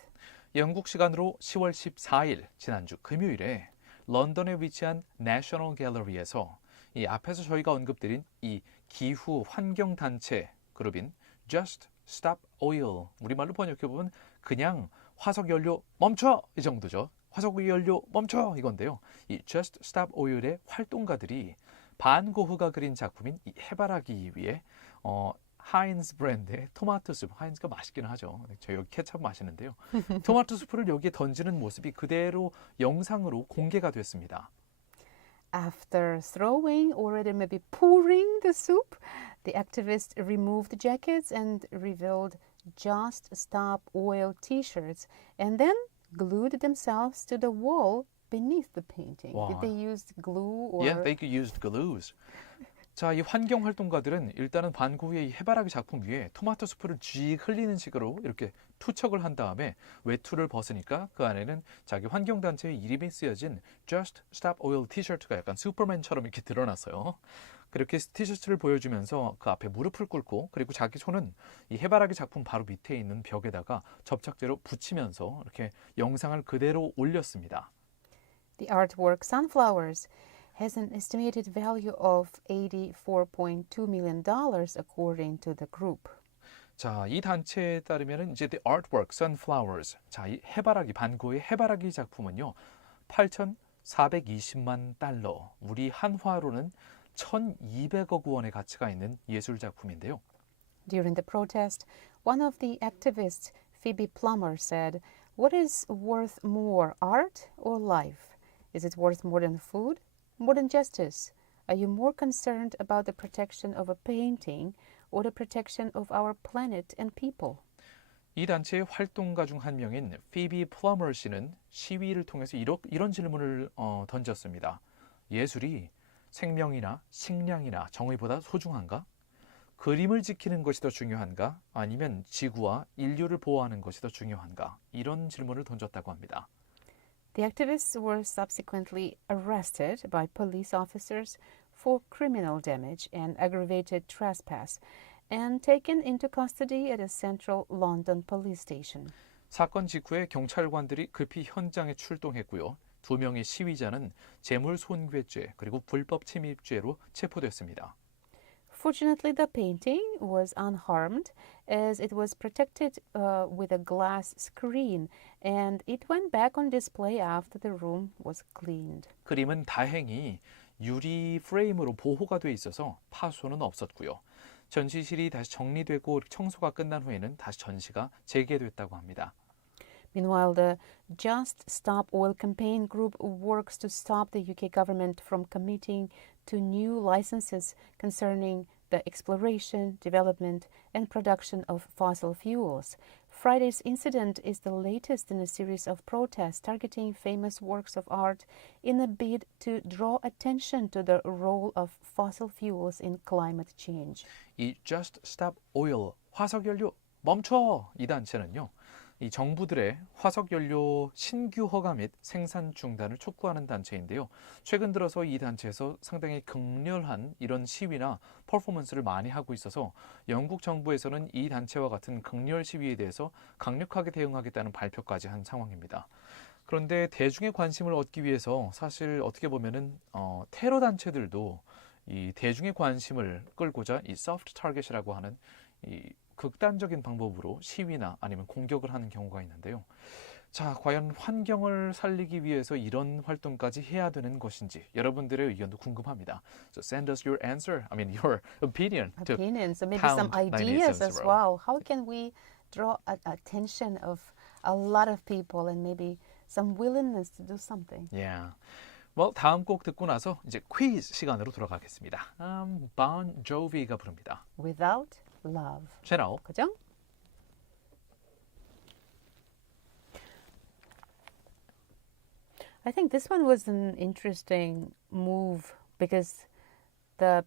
영국 시간으로 10월 14일 지난주 금요일에 런던에 위치한 내셔널 갤러리에서 이 앞에서 저희가 언급드린 이 기후 환경 단체 그룹인 Just Stop Oil, 우리말로 번역해보면 그냥 화석연료 멈춰 이 정도죠. 화석연료 멈춰 이건데요. 이 Just Stop Oil의 활동가들이 반 고흐가 그린 작품인 이 해바라기 위에 하인즈 브랜드의 토마토 수프, 하인즈가 맛있기는 하죠. 저 여기 케첩 맛있는데요. 토마토 수프를 여기에 던지는 모습이 그대로 영상으로 공개가 됐습니다. After throwing or rather maybe pouring the soup, the activists removed the jackets and revealed Just Stop Oil t-shirts and then glued themselves to the wall beneath the painting. Wow. Did they use glue or? Yeah, they used glues. 자, 이 환경 활동가들은 일단은 반고의 이 해바라기 작품 위에 토마토 수프를 쥐 흘리는 식으로 이렇게 투척을 한 다음에 외투를 벗으니까 그 안에는 자기 환경단체의 이름이 쓰여진 Just Stop Oil 티셔츠가 약간 슈퍼맨처럼 이렇게 드러났어요. 그렇게 티셔츠를 보여주면서 그 앞에 무릎을 꿇고 그리고 자기 손은 이 해바라기 작품 바로 밑에 있는 벽에다가 접착제로 붙이면서 이렇게 영상을 그대로 올렸습니다. The artwork Sunflowers has an estimated value of $84.2 million according to the group. 자, 이 단체에 따르면 이제 The Artwork Sunflowers, 자, 이 해바라기 반고의 해바라기 작품은요, 8,420만 달러, 우리 한화로는 1,200억 원의 가치가 있는 예술 작품인데요. During the protest, one of the activists, Phoebe Plummer, said, "What is worth more, art or life? Is it worth more than food? More than justice? Are you more concerned about the protection of a painting or the protection of our planet and people?" 이 단체의 활동가 중 한 명인 피비 플러머 씨는 시위를 통해서 이런 질문을 던졌습니다. 예술이 생명이나 식량이나 정의보다 소중한가? 그림을 지키는 것이 더 중요한가? 아니면 지구와 인류를 보호하는 것이 더 중요한가? 이런 질문을 던졌다고 합니다. The activists were subsequently arrested by police officers for criminal damage and aggravated trespass and taken into custody at a central London police station. 사건 직후에 경찰관들이 급히 현장에 출동했고요. 2명의 시위자는 재물손괴죄 그리고 불법 침입죄로 체포됐습니다. Fortunately, the painting was unharmed as it was protected with a glass screen and it went back on display after the room was cleaned. 그림은 다행히 유리 프레임으로 보호가 돼 있어서 파손은 없었고요. 전시실이 다시 정리되고 청소가 끝난 후에는 다시 전시가 재개됐다고 합니다. Meanwhile, the Just Stop Oil campaign group works to stop the UK government from committing to new licenses concerning the exploration, development, and production of fossil fuels. Friday's incident is the latest in a series of protests targeting famous works of art in a bid to draw attention to the role of fossil fuels in climate change. 이 Just Stop Oil, 화석연료 멈춰! 이 단체는요. 이 정부들의 화석연료 신규 허가 및 생산 중단을 촉구하는 단체인데요. 최근 들어서 이 단체에서 상당히 극렬한 이런 시위나 퍼포먼스를 많이 하고 있어서 영국 정부에서는 이 단체와 같은 극렬 시위에 대해서 강력하게 대응하겠다는 발표까지 한 상황입니다. 그런데 대중의 관심을 얻기 위해서 사실 어떻게 보면은 테러 단체들도 이 대중의 관심을 끌고자 이 soft target이라고 하는 이 극단적인 방법으로 시위나 아니면 공격을 하는 경우가 있는데요. 자, 과연 환경을 살리기 위해서 이런 활동까지 해야 되는 것인지 여러분들의 의견도 궁금합니다. So send us your answer, your opinion. Opinions, so maybe pound some 98 ideas cents as a row. well. How can we draw attention of a lot of people and maybe some willingness to do something? Yeah. 다음 곡 듣고 나서 이제 퀴즈 시간으로 돌아가겠습니다. Bon Jovi가 부릅니다. Without love. 채널. 그죠? I think this one was an interesting move because the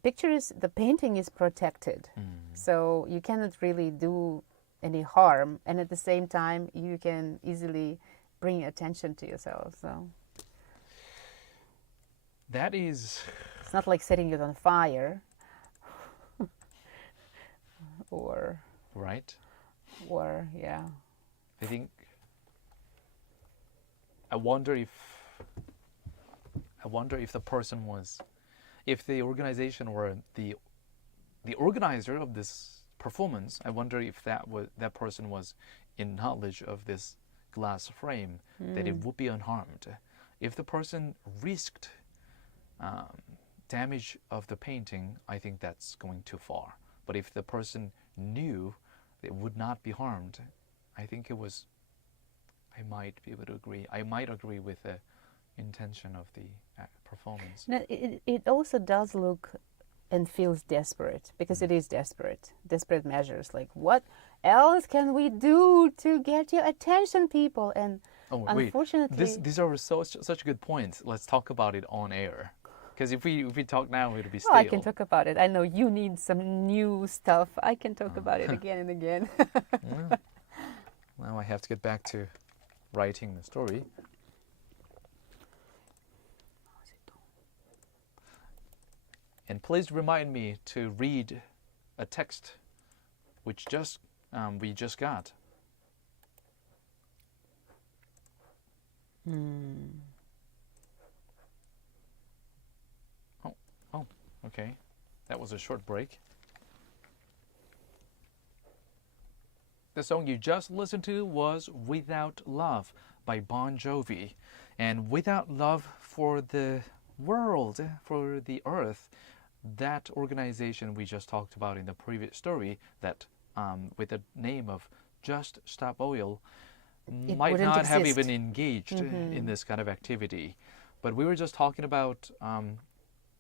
painting is protected. So you cannot really do any harm, and at the same time you can easily bring attention to yourself. So That is it's not like setting it on fire or right. yeah. I think I wonder if the person was, if the organization or the organizer of this performance, I wonder if that person was in knowledge of this glass frame, that it would be unharmed. If the person risked damage of the painting, I think that's going too far. But if the person knew it would not be harmed, I think I might be able to agree. I might agree with intention of the performance. No, it also does look and feels desperate because it is desperate measures. Like, what else can we do to get your attention, people? And Oh, unfortunately, wait. These are such good points. Let's talk about it on air. Because if we talk now, it'll be stale. oh, I can talk about it. I know you need some new stuff. I can talk about it again and again. Yeah. Now I have to get back to writing the story. And please remind me to read a text which we just got. Oh, okay. That was a short break. The song you just listened to was Without Love by Bon Jovi. And without love for the world, for the earth, that organization we just talked about in the previous story, that with the name of Just Stop Oil, might not have even engaged in this kind of activity. But we were just talking about,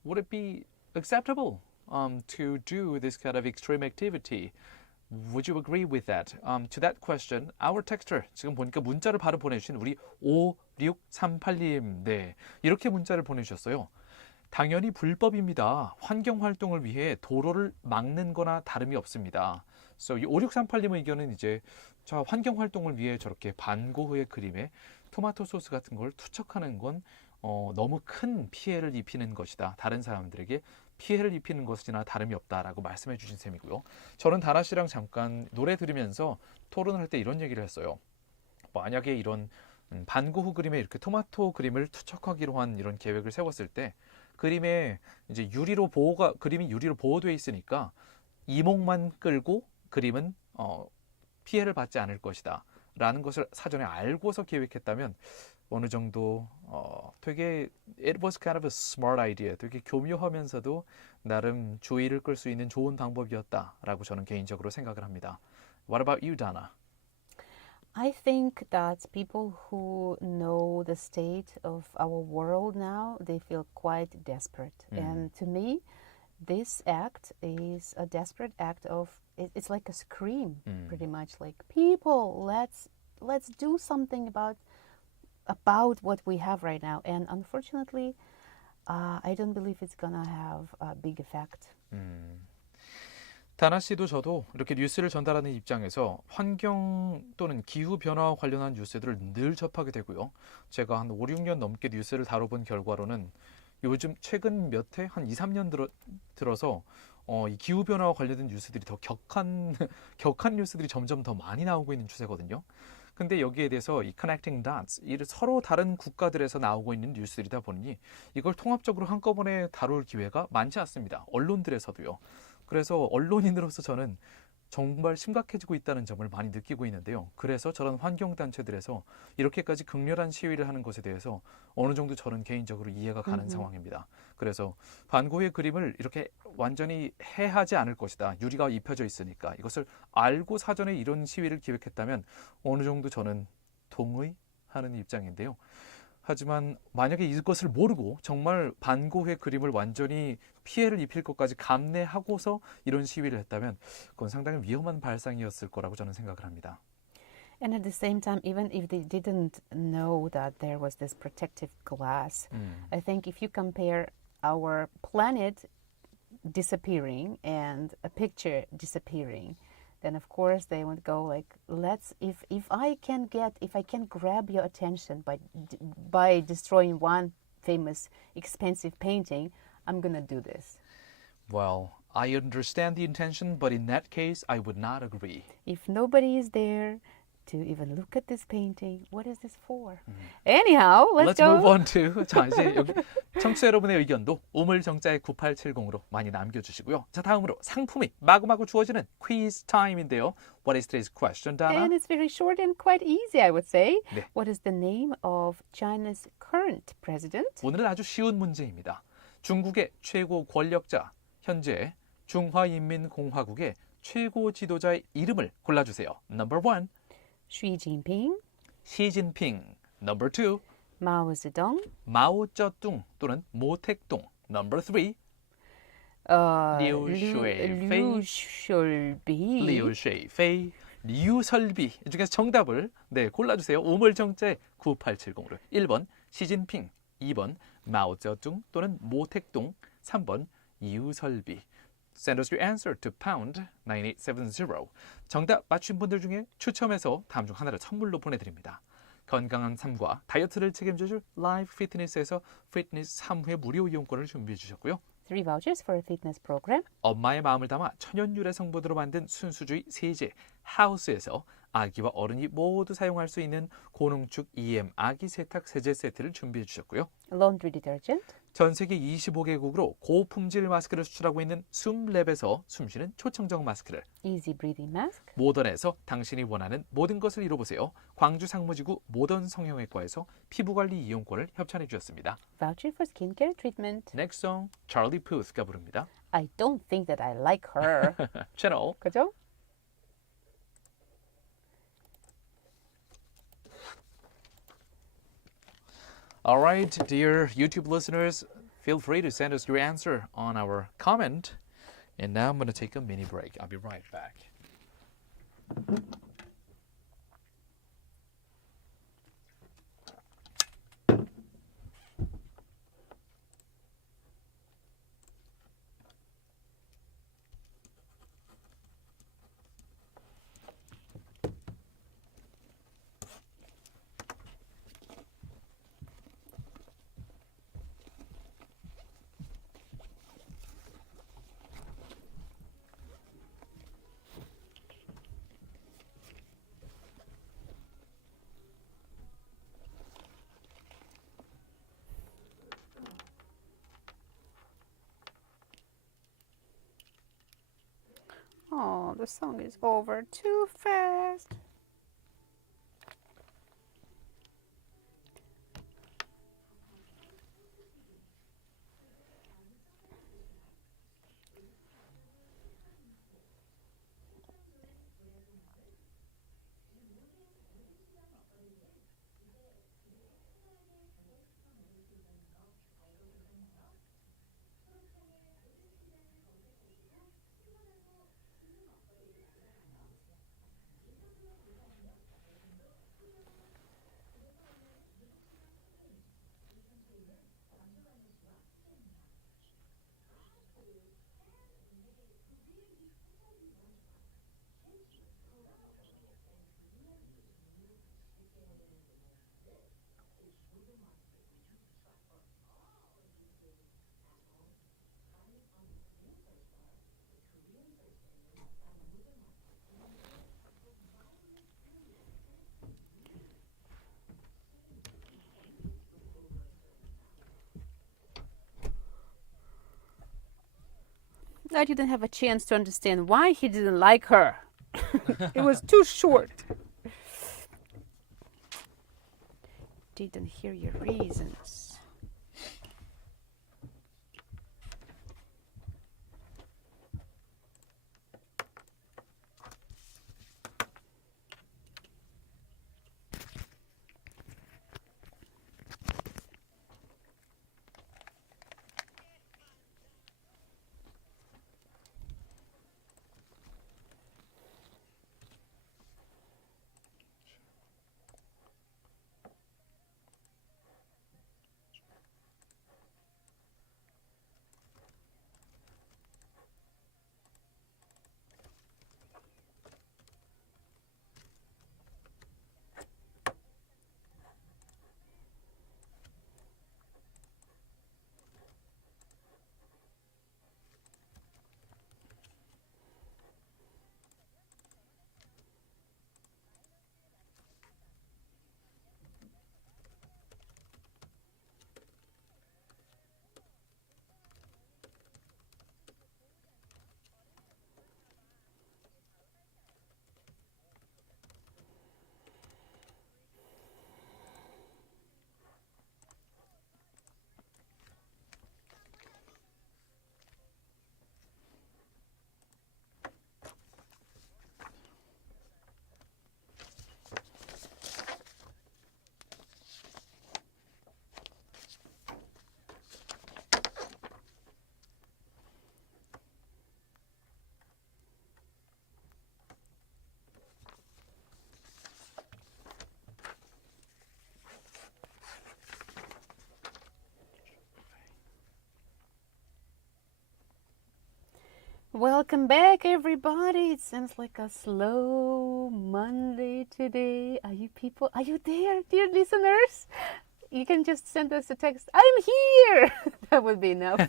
would it be acceptable to do this kind of extreme activity? Would you agree with that? To that question, our texter, 지금 보니까 문자를 바로 보내주신 우리 5638님, 네, 이렇게 문자를 보내주셨어요. 당연히 불법입니다. 환경활동을 위해 도로를 막는 거나 다름이 없습니다. So, 이 5638님의 의견은 이제 자, 환경활동을 위해 저렇게 반고흐의 그림에 토마토 소스 같은 걸 투척하는 건 너무 큰 피해를 입히는 것이다. 다른 사람들에게 피해를 입히는 것이나 다름이 없다라고 말씀해 주신 셈이고요. 저는 다나 씨랑 잠깐 노래 들으면서 토론을 할 때 이런 얘기를 했어요. 만약에 이런 반고흐 그림에 이렇게 토마토 그림을 투척하기로 한 이런 계획을 세웠을 때 그림에 이제 그림이 유리로 보호되어 있으니까 이목만 끌고 그림은 피해를 받지 않을 것이다 라는 것을 사전에 알고서 계획했다면 어느 정도 되게 it was kind of a smart idea, 되게 교묘하면서도 나름 주의를 끌 수 있는 좋은 방법이었다라고 저는 개인적으로 생각을 합니다. What about you, Dana? I think that people who know the state of our world now, they feel quite desperate. And to me, this act is a desperate act of, it's like a scream, pretty much like, people, let's do something about what we have right now. And unfortunately, I don't believe it's gonna have a big effect. 다나 씨도 저도 이렇게 뉴스를 전달하는 입장에서 환경 또는 기후 변화와 관련한 뉴스들을 늘 접하게 되고요. 제가 한 5, 6년 넘게 뉴스를 다뤄본 결과로는 요즘 최근 몇 해, 한 2, 3년 들어서 이 기후 변화와 관련된 뉴스들이 더 격한 뉴스들이 점점 더 많이 나오고 있는 추세거든요. 근데 여기에 대해서 이 connecting dots, 이를 서로 다른 국가들에서 나오고 있는 뉴스들이다 보니 이걸 통합적으로 한꺼번에 다룰 기회가 많지 않습니다. 언론들에서도요. 그래서 언론인으로서 저는 정말 심각해지고 있다는 점을 많이 느끼고 있는데요. 그래서 저런 환경단체들에서 이렇게까지 극렬한 시위를 하는 것에 대해서 어느 정도 저는 개인적으로 이해가 가는 상황입니다. 그래서 반고흐의 그림을 이렇게 완전히 해하지 않을 것이다. 유리가 입혀져 있으니까 이것을 알고 사전에 이런 시위를 기획했다면 어느 정도 저는 동의하는 입장인데요. 하지만 만약에 이것을 모르고 정말 반고흐의 그림을 완전히 피해를 입힐 것까지 감내하고서 이런 시위를 했다면 그건 상당히 위험한 발상이었을 거라고 저는 생각을 합니다. And at the same time, even if they didn't know that there was this protective glass, I think if you compare our planet disappearing and a picture disappearing, then of course they would go like, if I can grab your attention by destroying one famous expensive painting, I'm gonna do this. Well, I understand the intention, but in that case, I would not agree. If nobody is there to even look at this painting, what is this for? Anyhow, let's go. move on to 자 이제 여기 청취자 여러분의 의견도 우물정자의 9870으로 많이 남겨주시고요. 자 다음으로 상품이 마구마구 주어지는 퀴즈 타임인데요. What is today's question, Dana? And it's very short and quite easy, I would say. 네. What is the name of China's current president? 오늘은 아주 쉬운 문제입니다. 중국의 최고 권력자, 현재 중화인민공화국의 최고 지도자의 이름을 골라주세요. Number 1. Xi Jinping, 시진핑. Number 2. 마오쩌둥. 마오쩌둥 또는 모택동. Number 3. 류설비. 리우쉐이페이. 류설비. 이 중에서 정답을 골라주세요. 우물정자에 9870으로. 1번 시진핑, 2번 마오쩌둥 또는 모택동, 3번 이우설비. Send us your answer to pound 9870. 정답 맞춘 분들 중에 추첨해서 다음 중 하나를 선물로 보내드립니다. 건강한 삶과 다이어트를 책임져줄 라이브 피트니스에서 피트니스 3회 무료 이용권을 준비해 주셨고요. 3 vouchers for a fitness program. 엄마의 마음을 담아 천연 유래 성분으로 만든 순수주의 세제 하우스에서 아기와 어른이 모두 사용할 수 있는 고농축 EM 아기 세탁 세제 세트를 준비해 주셨고요. Laundry detergent. 전 세계 25개국으로 고품질 마스크를 수출하고 있는 숨랩에서 숨쉬는 초청정 마스크를, Easy breathing mask. 모던에서 당신이 원하는 모든 것을 이뤄보세요. 광주 상무지구 모던 성형외과에서 피부관리 이용권을 협찬해 주셨습니다. Voucher for skincare treatment. Next song, Charlie Puth가 부릅니다. I don't think that I like her. 채널 그죠? All right, dear YouTube listeners, feel free to send us your answer on our comment. And now I'm going to take a mini break. I'll be right back. Oh, the song is over too fast. I didn't have a chance to understand why he didn't like her. It was too short. Didn't hear your reasons. Welcome back, everybody. It seems like a slow Monday today. Are you people? Are you there, dear listeners? You can just send us a text. I'm here. That would be enough.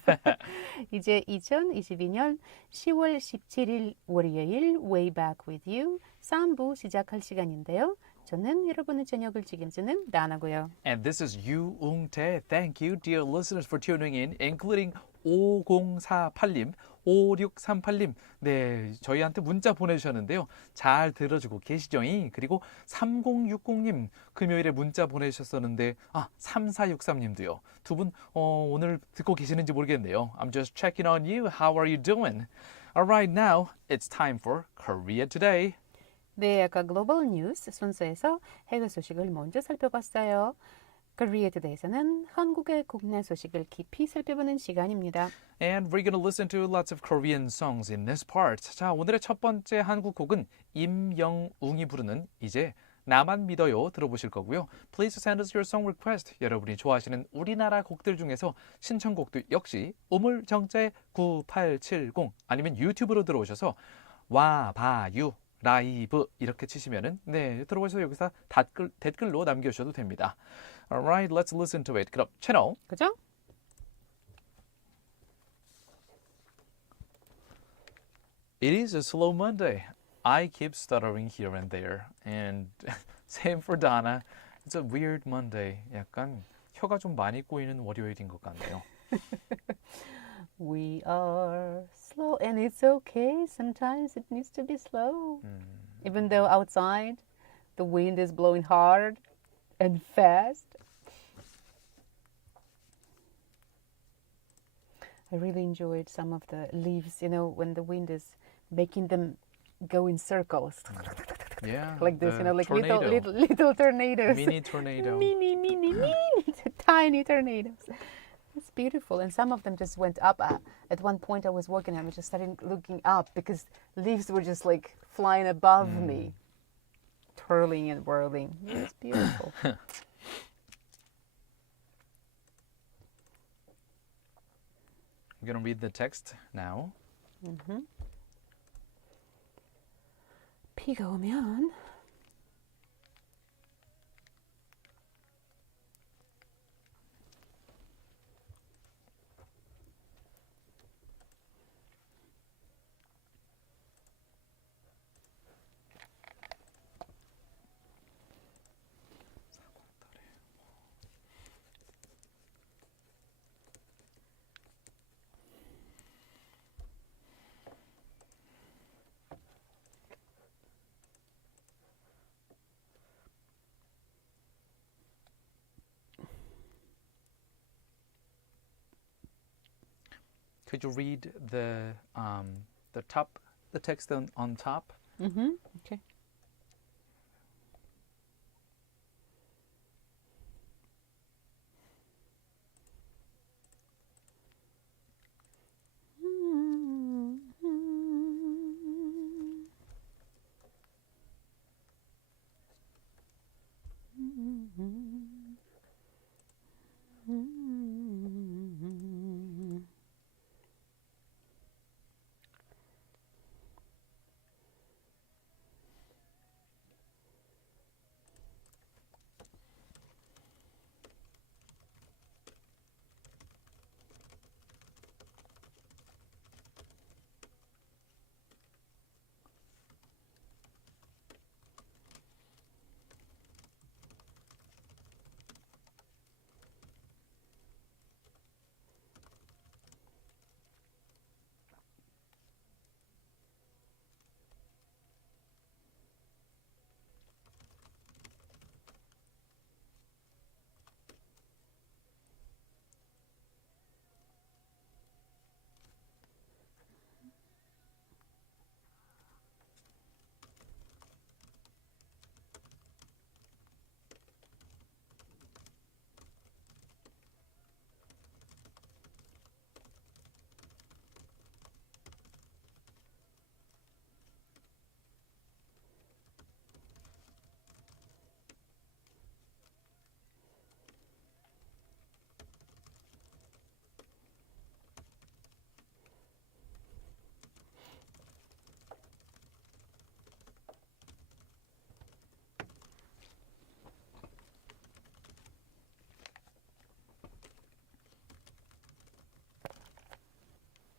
이제 2022년 10월 17일 월요일 Way Back with You 3부 시작할 시간인데요. 저는 여러분의 저녁을 책임지는 나나고요. And this is Yu Ung Tae. Thank you, dear listeners, for tuning in, including 5048님, 5638님. 네, 저희한테 문자 보내주셨는데요. 잘 들어주고 계시죠? 그리고 3060님, 금요일에 문자 보내주셨었는데, 3463님도요. 두 분, 오늘 듣고 계시는지 모르겠네요. I'm just checking on you. How are you doing? Alright, now it's time for Korea Today. 네, 아까 글로벌 뉴스 순서에서 해외 소식을 먼저 살펴봤어요. Korea Today에서는 한국의 국내 소식을 깊이 살펴보는 시간입니다. And we're going to listen to lots of Korean songs in this part. 자, 오늘의 첫 번째 한국 곡은 임영웅이 부르는 이제 나만 믿어요 들어보실 거고요. Please send us your song request. 여러분이 좋아하시는 우리나라 곡들 중에서 신청곡도 역시 우물정자에 9870 아니면 유튜브로 들어오셔서 와봐유 라이브 이렇게 치시면은 네 들어오셔서 여기서 댓글로 남겨주셔도 됩니다. Alright, let's listen to it. 그럼 채널 그죠? It is a slow Monday. I keep stuttering here and there. And same for Donna. It's a weird Monday. 약간 혀가 좀 많이 꼬이는 월요일인 것 같네요. We are slow and it's okay. Sometimes it needs to be slow. Even though outside the wind is blowing hard and fast. I really enjoyed some of the leaves, you know, when the wind is making them go in circles. Yeah, Like this, you know, like tornado. little tornadoes. Mini tornado. Mini, tiny tornadoes. It's beautiful. And some of them just went up. At one point I was walking and I just started looking up because leaves were just like flying above me, twirling and whirling. It was beautiful. I'm going to read the text now. 비가 오면 Could you read the text on top? Okay.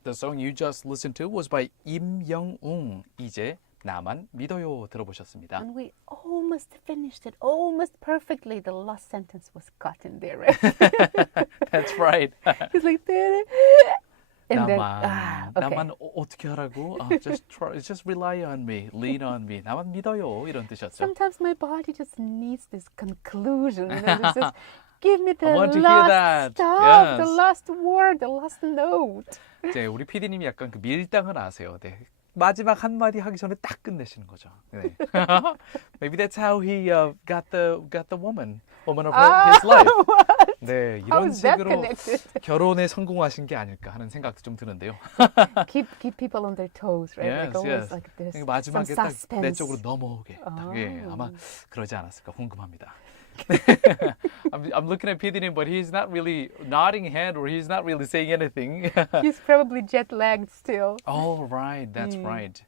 The song you just listened to was by 임영웅. 이제 나만 믿어요 들어보셨습니다. And we almost finished it, almost perfectly. The last sentence was cut in there. Right? That's right. It's like, and then, okay. 나만 어떻게 하라고? Just rely on me, lean on me. 나만 믿어요 이런 뜻이었죠. Sometimes my body just needs this conclusion. You know, just give me the I want to hear last that. stuff, the Yes. last word, the last note. 이제 우리 PD님이 약간 그 밀당을 아세요. 네. 마지막 한마디 하기 전에 딱 끝내시는 거죠. 네. Maybe that's how he got the woman of his life. 네, How 이런 is that 식으로 connected? 결혼에 성공하신 게 아닐까 하는 생각도 좀 드는데요. keep people on their toes, right? Yes, like always yes. like this. 그러니까 마지막에 some 딱 내 suspense. 쪽으로 넘어오게. 딱, 예, 아마 그러지 않았을까 궁금합니다. I'm looking at PD님, but he's not really nodding head or he's not really saying anything. He's probably jet lagged still. Oh, right. That's right.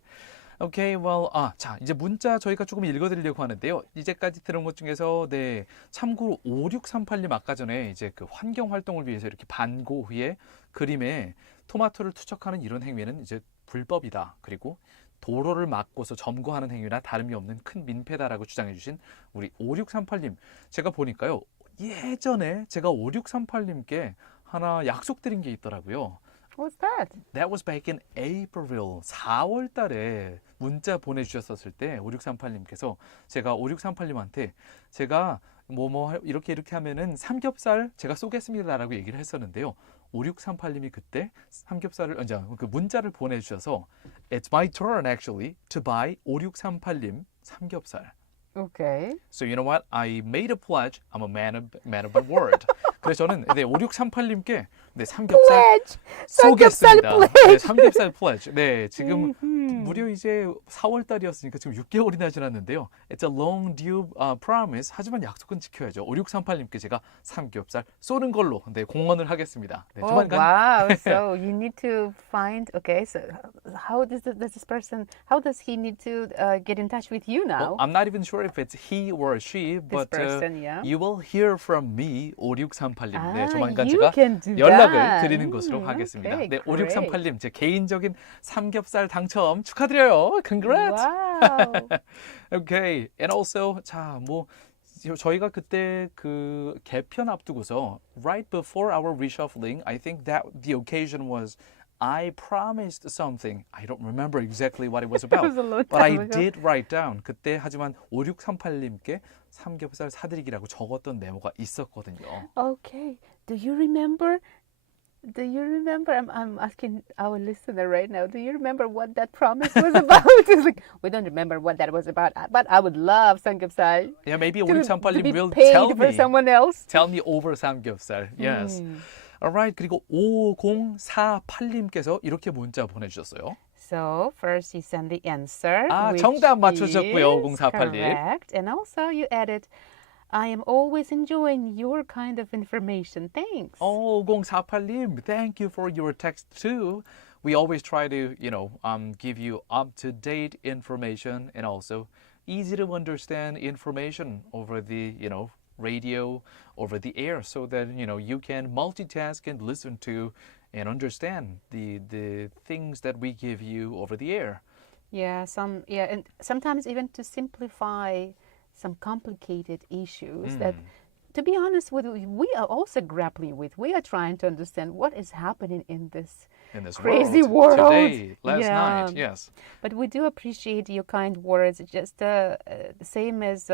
Okay, well, 자, 이제 문자 저희가 조금 읽어드리려고 하는데요. 이제까지 들은 것 중에서, 네, 참고로 5638님 아까 전에 이제 그 환경 활동을 위해서 이렇게 반고 후에 그림에 토마토를 투척하는 이런 행위는 이제 불법이다. 그리고 도로를 막고서 점거하는 행위나 다름이 없는 큰 민폐다라고 주장해 주신 우리 5638님. 제가 보니까요. 예전에 제가 5638님께 하나 약속드린 게 있더라고요. What's that? That was back in April. 4월 달에 문자 보내주셨었을 때 5638님께서 제가 5638님한테 제가 이렇게 하면은 삼겹살 제가 쏘겠습니다라고 얘기를 했었는데요. 5638님이 그때 삼겹살을 그 문자를 보내주셔서 It's my turn actually to buy 5638님 삼겹살. Okay. So you know what? I made a pledge. I'm a man of my word. 그래서 저는 네, 5638님께 네, 삼겹살 Pledge. 쏘겠습니다. pledge. 네, 삼겹살 pledge. 네, 지금 무려 이제 4월 달이었으니까 지금 6개월이나 지났는데요. It's a long due promise. 하지만 약속은 지켜야죠. 5638님께 제가 삼겹살 쏘는 걸로 네, 공언을 하겠습니다. 네, Oh, 조만간 wow. So you need to find, okay, so how does this person, how does he need to get in touch with you now? I'm not even sure if it's he or she, but person, yeah. you will hear from me, 5638님. 네, Ah, 조만간 you 제가 can do 연락을 that. 드리는 것으로 하겠습니다. Okay, 네, great. 5638님, 제 개인적인 삼겹살 당첨 축하드려요. Congrats! Wow. Okay, and also, 자, 저희가 그때 그 개편 앞두고서 right before our reshuffling, I think that the occasion was I promised something. I don't remember exactly what it was about. It was a long but I time ago. did write down. 그때 하지만 5638님께 삼겹살 사드리기라고 적었던 메모가 있었거든요. Okay. Do you remember? I'm asking our listener right now. Do you remember what that promise was about? It's like, we don't remember what that was about, but I would love samgyeopsal. Yeah, maybe to 5638님 be will paid tell for me. someone else. Tell me over 삼겹살. Yes. Alright. 그리고 5048님께서 이렇게 문자 보내주셨어요. So first you send the answer. which 정답 맞추셨고요, is 5048님. correct. And also you added, I am always enjoying your kind of information. Thanks. 5048님, thank you for your text too. We always try to, give you up-to-date information and also easy to understand information over the, radio, over the air so that, you can multitask and listen to and understand the things that we give you over the air. Yeah, and sometimes even to simplify some complicated issues that, to be honest with you, we are also grappling with. We are trying to understand what is happening in this crazy world. Today, last night, yes. But we do appreciate your kind words. Just the same as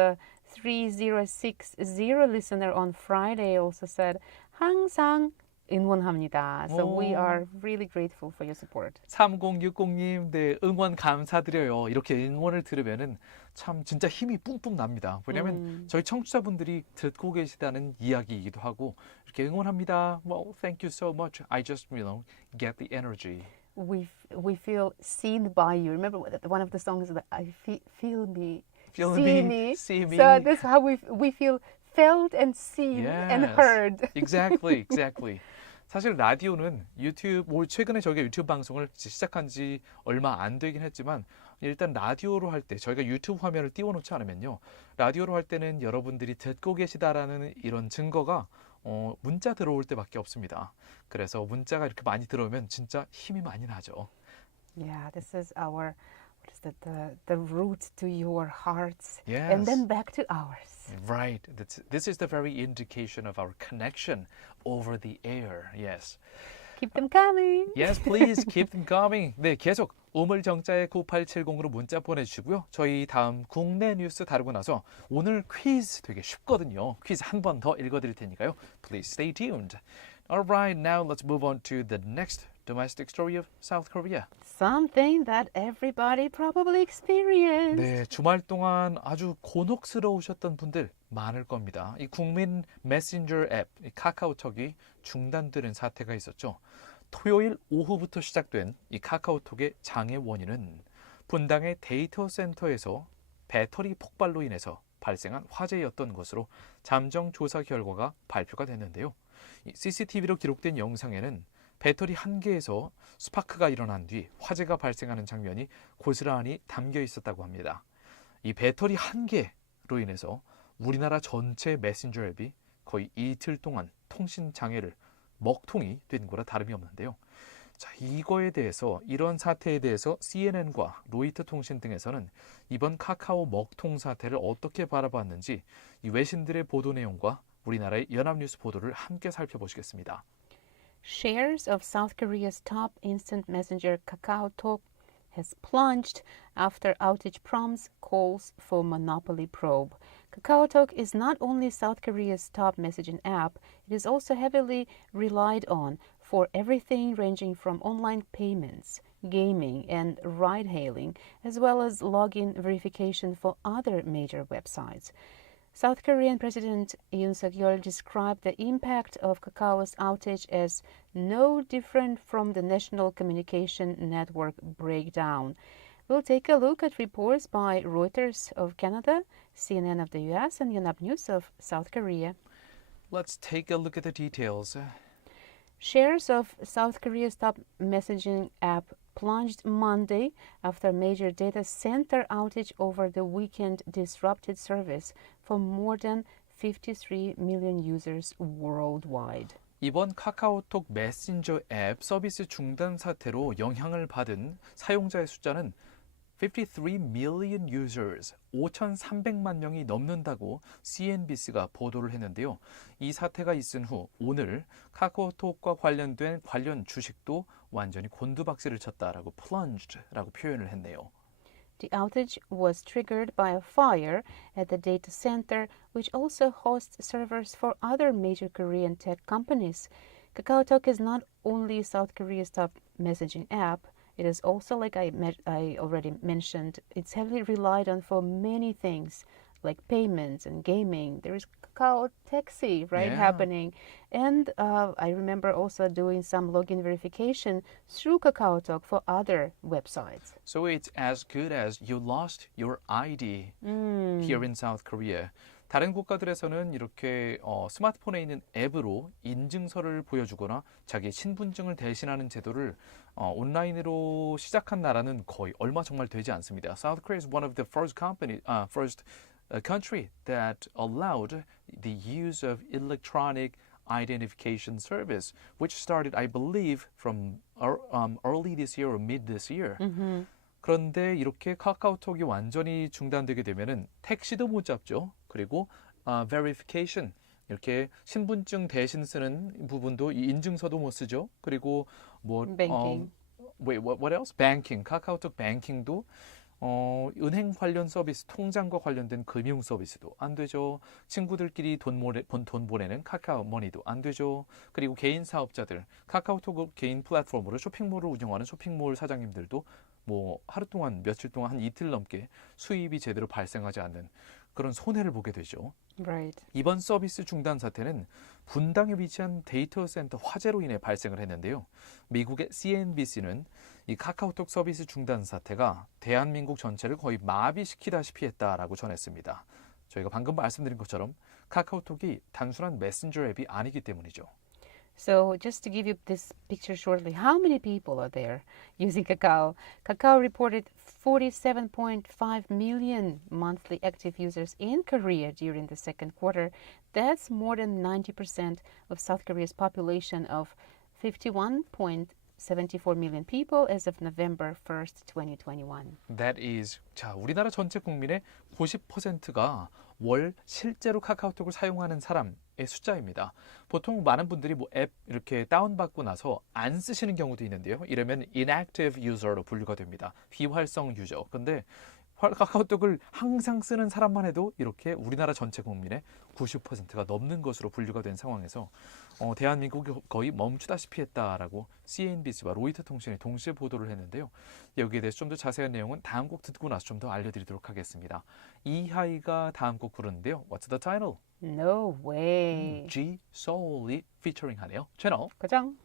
3060 listener on Friday also said, 항상 응원합니다. So we are really grateful for your support. 3060님, 네, 응원 감사드려요. 이렇게 응원을 들으면은 참 진짜 힘이 뿜뿜 납니다. 왜냐하면 저희 청취자분들이 듣고 계시다는 이야기이기도 하고 이렇게 응원합니다. Well, thank you so much. I just, get the energy. We feel seen by you. Remember one of the songs that I feel me, see me. So that's how we feel felt and seen and heard. Exactly. 사실 라디오는 최근에 저희가 유튜브 방송을 시작한 지 얼마 안 되긴 했지만 일단 라디오로 할 때 저희가 유튜브 화면을 띄워놓지 않으면요. 라디오로 할 때는 여러분들이 듣고 계시다라는 이런 증거가 문자 들어올 때밖에 없습니다. 그래서 문자가 이렇게 많이 들어오면 진짜 힘이 많이 나죠. Yeah, this is our, what is that, the route to your hearts Yes. and then back to ours. Right. This is the very indication of our connection over the air. Yes. Keep them coming. Yes, please keep them coming. 네, 계속 우물정자에 9870으로 문자 보내주시고요. 저희 다음 국내 뉴스 다루고 나서 오늘 퀴즈 되게 쉽거든요. 퀴즈 한 번 더 읽어드릴 테니까요. Please stay tuned. Alright, now let's move on to the next domestic story of South Korea. Something that everybody probably experienced. 네, 주말 동안 아주 곤혹스러우셨던 분들 많을 겁니다. 이 국민 메신저 앱, 이 카카오톡이 중단되는 사태가 있었죠. 토요일 오후부터 시작된 이 카카오톡의 장애 원인은 분당의 데이터 센터에서 배터리 폭발로 인해서 발생한 화재였던 것으로 잠정 조사 결과가 발표가 됐는데요. 이 CCTV로 기록된 영상에는 배터리 한 개에서 스파크가 일어난 뒤 화재가 발생하는 장면이 고스란히 담겨 있었다고 합니다. 이 배터리 한 개로 인해서 우리나라 전체 메신저 앱이 거의 이틀 동안 통신 장애를 먹통이 된 거라 다름이 없는데요. 자, 이거에 대해서 이런 사태에 대해서 CNN과 로이터 통신 등에서는 이번 카카오 먹통 사태를 어떻게 바라봤는지 이 외신들의 보도 내용과 우리나라의 연합뉴스 보도를 함께 살펴보시겠습니다. Shares of South Korea's top instant messenger KakaoTalk has plunged after outage prompts calls for monopoly probe. KakaoTalk is not only South Korea's top messaging app, it is also heavily relied on for everything ranging from online payments, gaming, and ride-hailing, as well as login verification for other major websites. South Korean President Yoon Suk-yeol described the impact of Kakao's outage as no different from the national communication network breakdown. We'll take a look at reports by Reuters of Canada, CNN of the US, and Yonhap News of South Korea. Let's take a look at the details. Shares of South Korea's top messaging app plunged Monday after a major data center outage over the weekend disrupted service for more than 53 million users worldwide. 이번 카카오톡 메신저 앱 서비스 중단 사태로 영향을 받은 사용자의 숫자는 53 million users, 5,300만 명이 넘는다고 CNBC가 보도를 했는데요. 이 사태가 있은 후 오늘 카카오톡과 관련된 관련 주식도 완전히 곤두박질을 쳤다라고 plunged라고 표현을 했네요. The outage was triggered by a fire at the data center, which also hosts servers for other major Korean tech companies. KakaoTalk is not only South Korea's top messaging app, it is also, like I already mentioned, it's heavily relied on for many things, like payments and gaming. There is Kakao Taxi, right, happening. And I remember also doing some login verification through KakaoTalk for other websites. So it's as good as you lost your ID here in South Korea. 다른 국가들에서는 이렇게 스마트폰에 있는 앱으로 인증서를 보여주거나 자기 신분증을 대신하는 제도를 온라인으로 시작한 나라는 거의 얼마 정말 되지 않습니다. South Korea is one of the first country that allowed the use of electronic identification service, which started, I believe, from early this year or mid this year. 그런데 이렇게 카카오톡이 완전히 중단되게 되면은 택시도 못 잡죠. 그리고 verification 이렇게 신분증 대신 쓰는 부분도 이 인증서도 못 쓰죠. 그리고 뭐 Banking. what else? Banking. 카카오톡 뱅킹도 은행 관련 서비스, 통장과 관련된 금융 서비스도 안 되죠. 친구들끼리 돈 보내는 카카오 머니도 안 되죠. 그리고 개인 사업자들, 카카오톡 개인 플랫폼으로 쇼핑몰을 운영하는 쇼핑몰 사장님들도 뭐 하루 동안 며칠 동안 한 이틀 넘게 수입이 제대로 발생하지 않는 그런 손해를 보게 되죠. Right. 이번 서비스 중단 사태는 분당에 위치한 데이터 센터 화재로 인해 발생을 했는데요. 미국의 CNBC는 이 카카오톡 서비스 중단 사태가 대한민국 전체를 거의 마비시키다시피 했다라고 전했습니다. 저희가 방금 말씀드린 것처럼 카카오톡이 단순한 메신저 앱이 아니기 때문이죠. So just to give you this picture shortly, how many people are there using Kakao? Kakao reported 47.5 million monthly active users in Korea during the second quarter. That's more than 90% of South Korea's population of 51.74 million people as of November 1st, 2021. That is, 자, 우리나라 전체 국민의 90%가 월 실제로 카카오톡을 사용하는 사람의 숫자입니다. 보통 많은 분들이 뭐 앱 이렇게 다운받고 나서 안 쓰시는 경우도 있는데요. 이러면 inactive user로 분류가 됩니다. 비활성 유저. 근데 카카오톡을 항상 쓰는 사람만 해도 이렇게 우리나라 전체 국민의 90%가 넘는 것으로 분류가 된 상황에서 대한민국이 거의 멈추다시피 했다라고 CNBC와 로이터 통신이 동시에 보도를 했는데요. 여기에 대해서 좀 더 자세한 내용은 다음 곡 듣고 나서 좀 더 알려드리도록 하겠습니다. 이하이가 다음 곡 부르는데요. What's the title? No way. G Soul이 피처링 하네요. 채널 고정.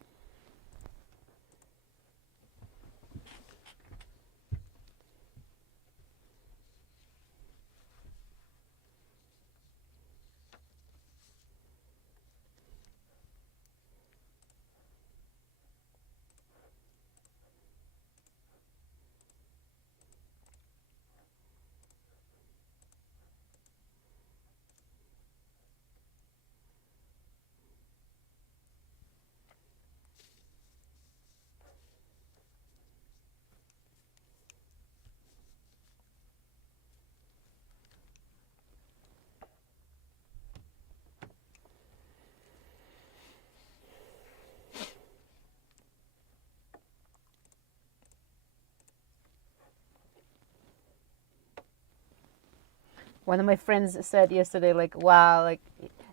One of my friends said yesterday, like, wow, like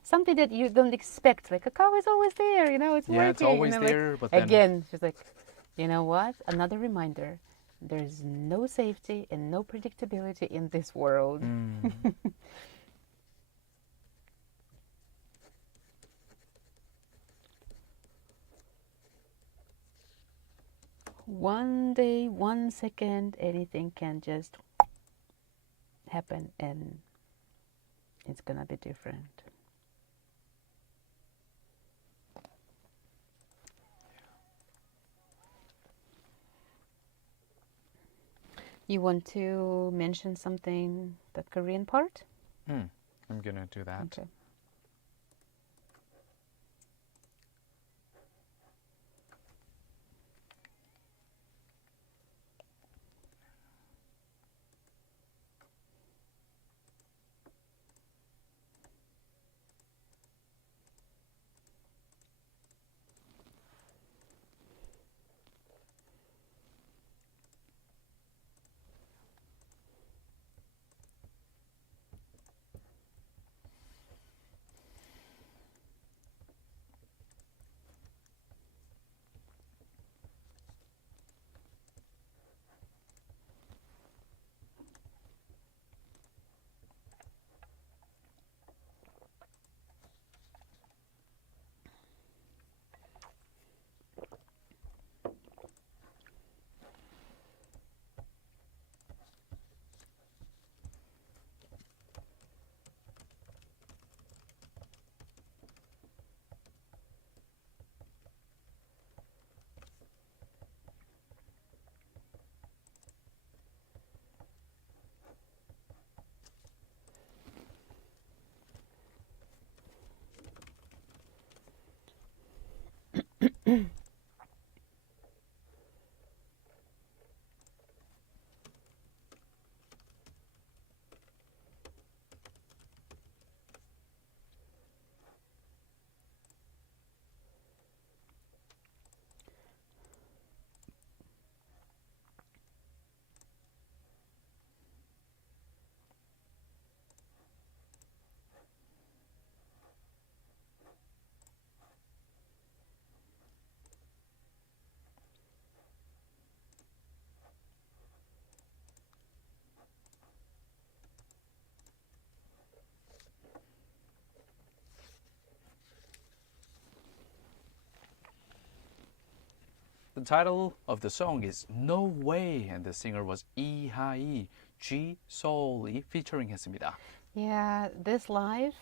something that you don't expect. Like, Kakao is always there, you know, it's Yeah, it's working. always and then, there, like, but then- again, she's like, you know what? Another reminder. There's no safety and no predictability in this world. One day, 1 second, anything can just happen and it's gonna be different. You want to mention something, the Korean part? I'm gonna do that. Okay. The title of the song is No Way, and the singer was 이하이, G Soul이 featuring 했습니다. Yeah, this live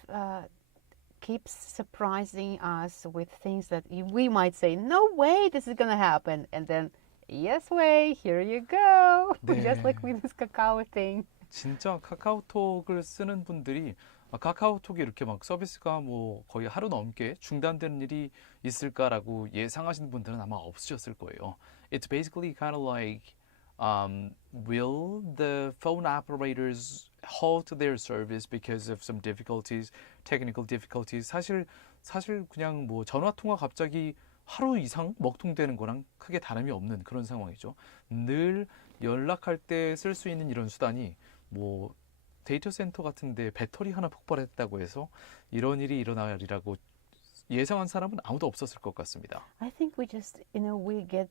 keeps surprising us with things that we might say, no way, this is gonna happen, and then yes way, here you go. 네. Just like with this cacao thing. 진짜 카카오톡을 쓰는 분들이 카카오톡이 이렇게 막 서비스가 뭐 거의 하루 넘게 중단되는 일이 있을까라고 예상하시는 분들은 아마 없으셨을 거예요. It's basically kind of like will the phone operators halt their service because of some difficulties, technical difficulties? 사실 그냥 뭐 전화 통화 갑자기 하루 이상 먹통되는 거랑 크게 다름이 없는 그런 상황이죠. 늘 연락할 때 쓸 수 있는 이런 수단이 뭐 데이터 센터 같은데 배터리 하나 폭발했다고 해서 이런 일이 일어나리라고 예상한 사람은 아무도 없었을 것 같습니다. I think we just, we get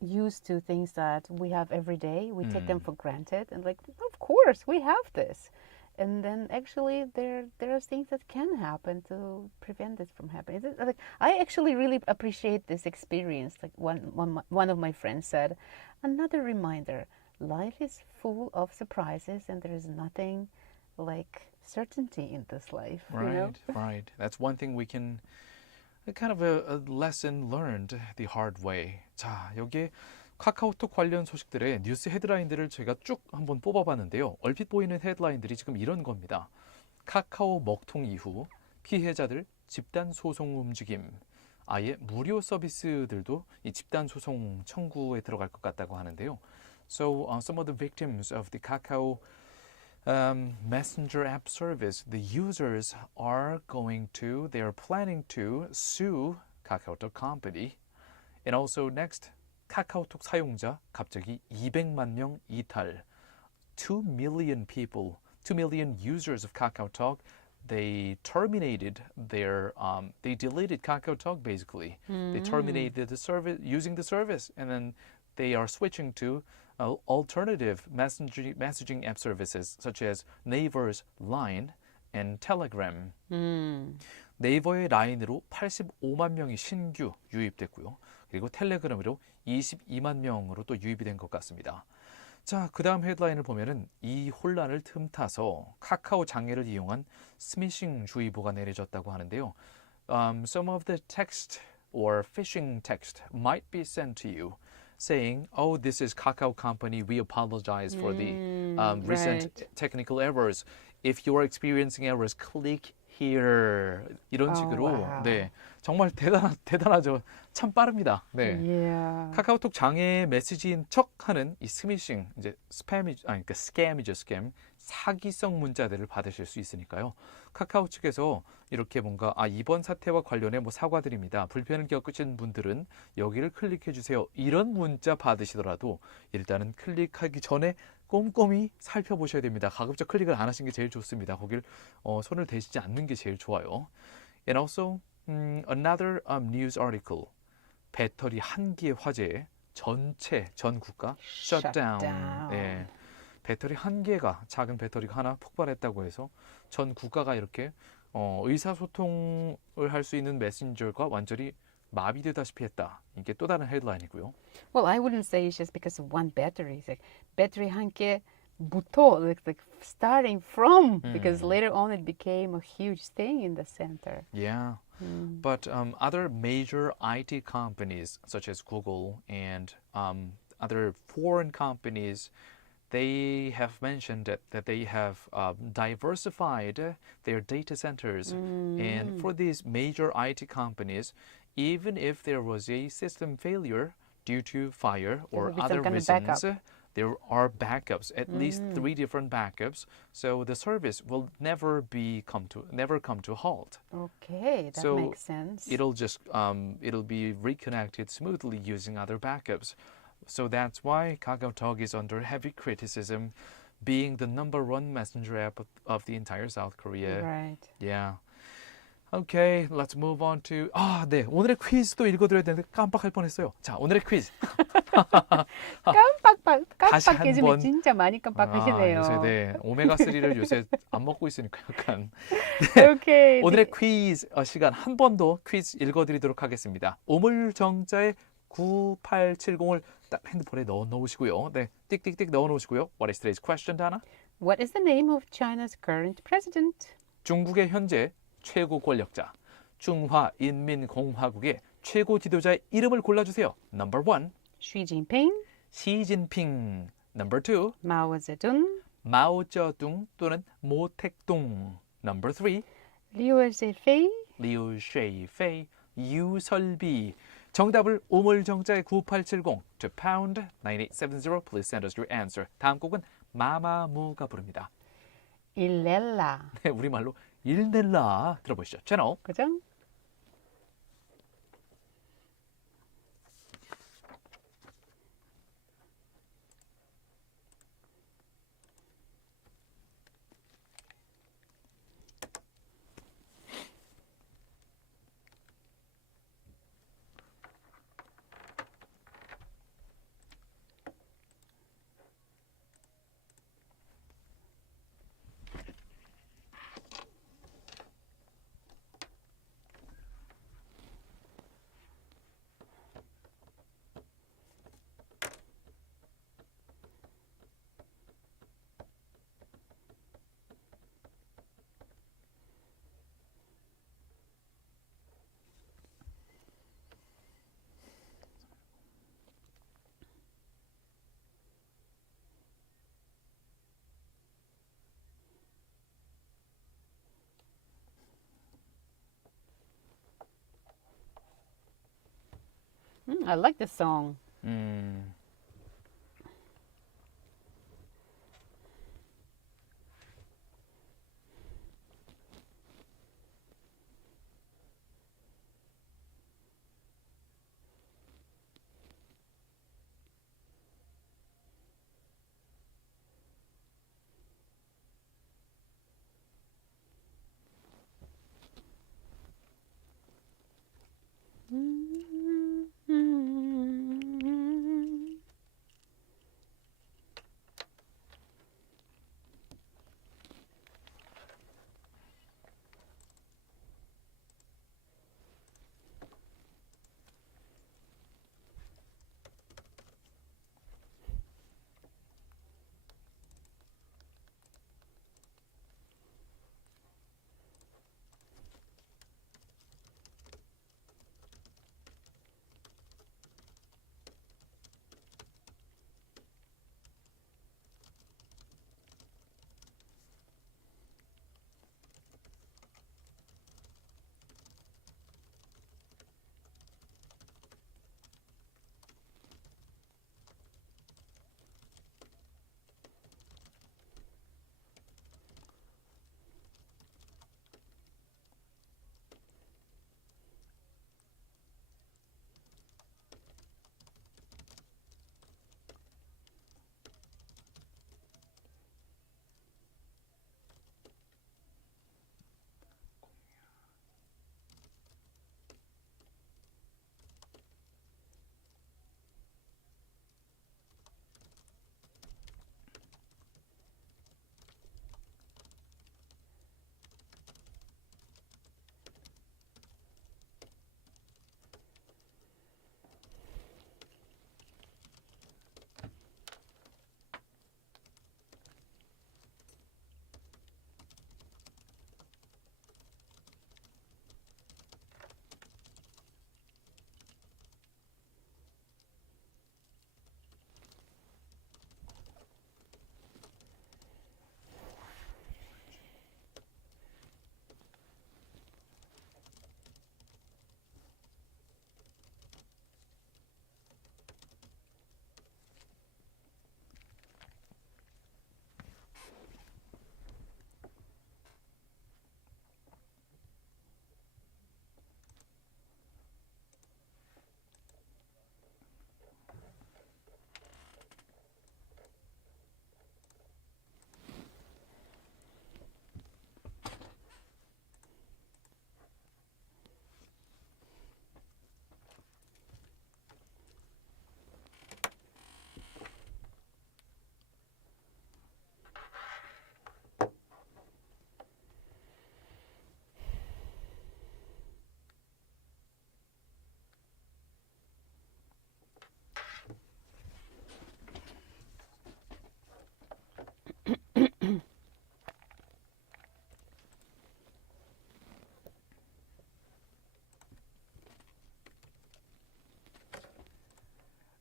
used to things that we have every day. We take them for granted and like, of course, we have this. And then actually there are things that can happen to prevent this from happening. Like, I actually really appreciate this experience. Like one of my friends said, another reminder, life is full of surprises and there is nothing like certainty in this life. Right, you know? right. That's one thing we can, kind of a lesson learned the hard way. 자, 여기에 카카오톡 관련 소식들의 뉴스 헤드라인들을 제가 쭉 한번 뽑아봤는데요. 얼핏 보이는 헤드라인들이 지금 이런 겁니다. 카카오 먹통 이후 피해자들 집단 소송 움직임. 아예 무료 서비스들도 이 집단 소송 청구에 들어갈 것 같다고 하는데요. So some of the victims of the Kakao messenger app service, the users are planning to sue Kakao Company. And also next, 카카오톡 사용자 갑자기 200만 명 이탈. 2 million people, 2 million users of KakaoTalk, they terminated they deleted KakaoTalk basically. They terminated the service, using the service, and then they are switching to alternative messaging app services such as 네이버's Line and Telegram. 네이버의 라인으로 85만 명이 신규 유입됐고요. 그리고 텔레그램으로 22만 명으로 또 유입이 된 것 같습니다. 자, 그 다음 헤드라인을 보면은 이 혼란을 틈타서 카카오 장애를 이용한 스미싱 주의보가 내려졌다고 하는데요. Some of the text or phishing text might be sent to you saying, oh, this is Kakao Company. We apologize for the recent technical errors. If you are experiencing errors, click here. 이런 식으로 wow. 네, 정말 대단하죠. 참 빠릅니다. 네. Yeah. 카카오톡 장애 메시지인 척하는 이 스미싱, 이제 그러니까 스캠이죠, 스캠. 사기성 문자들을 받으실 수 있으니까요. 카카오 측에서 이렇게 뭔가 이번 사태와 관련해 뭐 사과드립니다. 불편을 겪으신 분들은 여기를 클릭해 주세요. 이런 문자 받으시더라도 일단은 클릭하기 전에 꼼꼼히 살펴보셔야 됩니다. 가급적 클릭을 안 하시는 게 제일 좋습니다. 거길 손을 대시지 않는 게 제일 좋아요. And also another news article. 배터리 한기의 화재 전 국가 shutdown. 예. 배터리 한 개가 작은 배터리가 하나 폭발했다고 해서 전 국가가 이렇게 의사소통을 할 수 있는 메신저가 완전히 마비되다시피 했다. 이게 또 다른 헤드라인이고요. Well, I wouldn't say it's just because of one battery. It's like 배터리 한 개부터, like starting from, because later on it became a huge thing in the center. Yeah. But other major IT companies such as Google and other foreign companies, they have mentioned that they have diversified their data centers. And for these major IT companies, even if there was a system failure due to fire or other reasons, there are backups, at least 3 different backups. So the service will never come to a halt. Okay, that So makes sense. It'll just it'll be reconnected smoothly using other backups. So that's why KakaoTalk is under heavy criticism, being the #1 messenger app of the entire South Korea. Right. Yeah. Okay, let's move on to 네, 오늘의 퀴즈도 읽어드려야 되는데 깜빡할 뻔했어요. 자, 오늘의 퀴즈. 깜빡 깨지면 진짜 많이 깜빡하시네요. 요새 네, 오메가3를 요새 안 먹고 있으니까 약간. Okay. 오늘의 퀴즈 시간 한 번 더 퀴즈 읽어드리도록 하겠습니다. 오물정자의 9870을 딱 핸드폰에 넣으시고요. 네, 띡띡띡 넣어놓으시고요. What is today's question, Dana? What is the name of China's current president? 중국의 현재 최고 권력자. 중화인민공화국의 최고 지도자의 이름을 골라주세요. Number 1. Xi Jinping, 시진핑. Number 2. Mao Zedong, 마오쩌둥 또는 모택동. Number 3. Liu Zefei, 리우 쉐이페이, 유설비. 정답을 우물정자에 9870 to pound 9870 please send us your answer. 다음 곡은 마마무가 부릅니다. Illela. 네, 우리말로 일넬라 들어보시죠. 채널. 그죠? I like this song.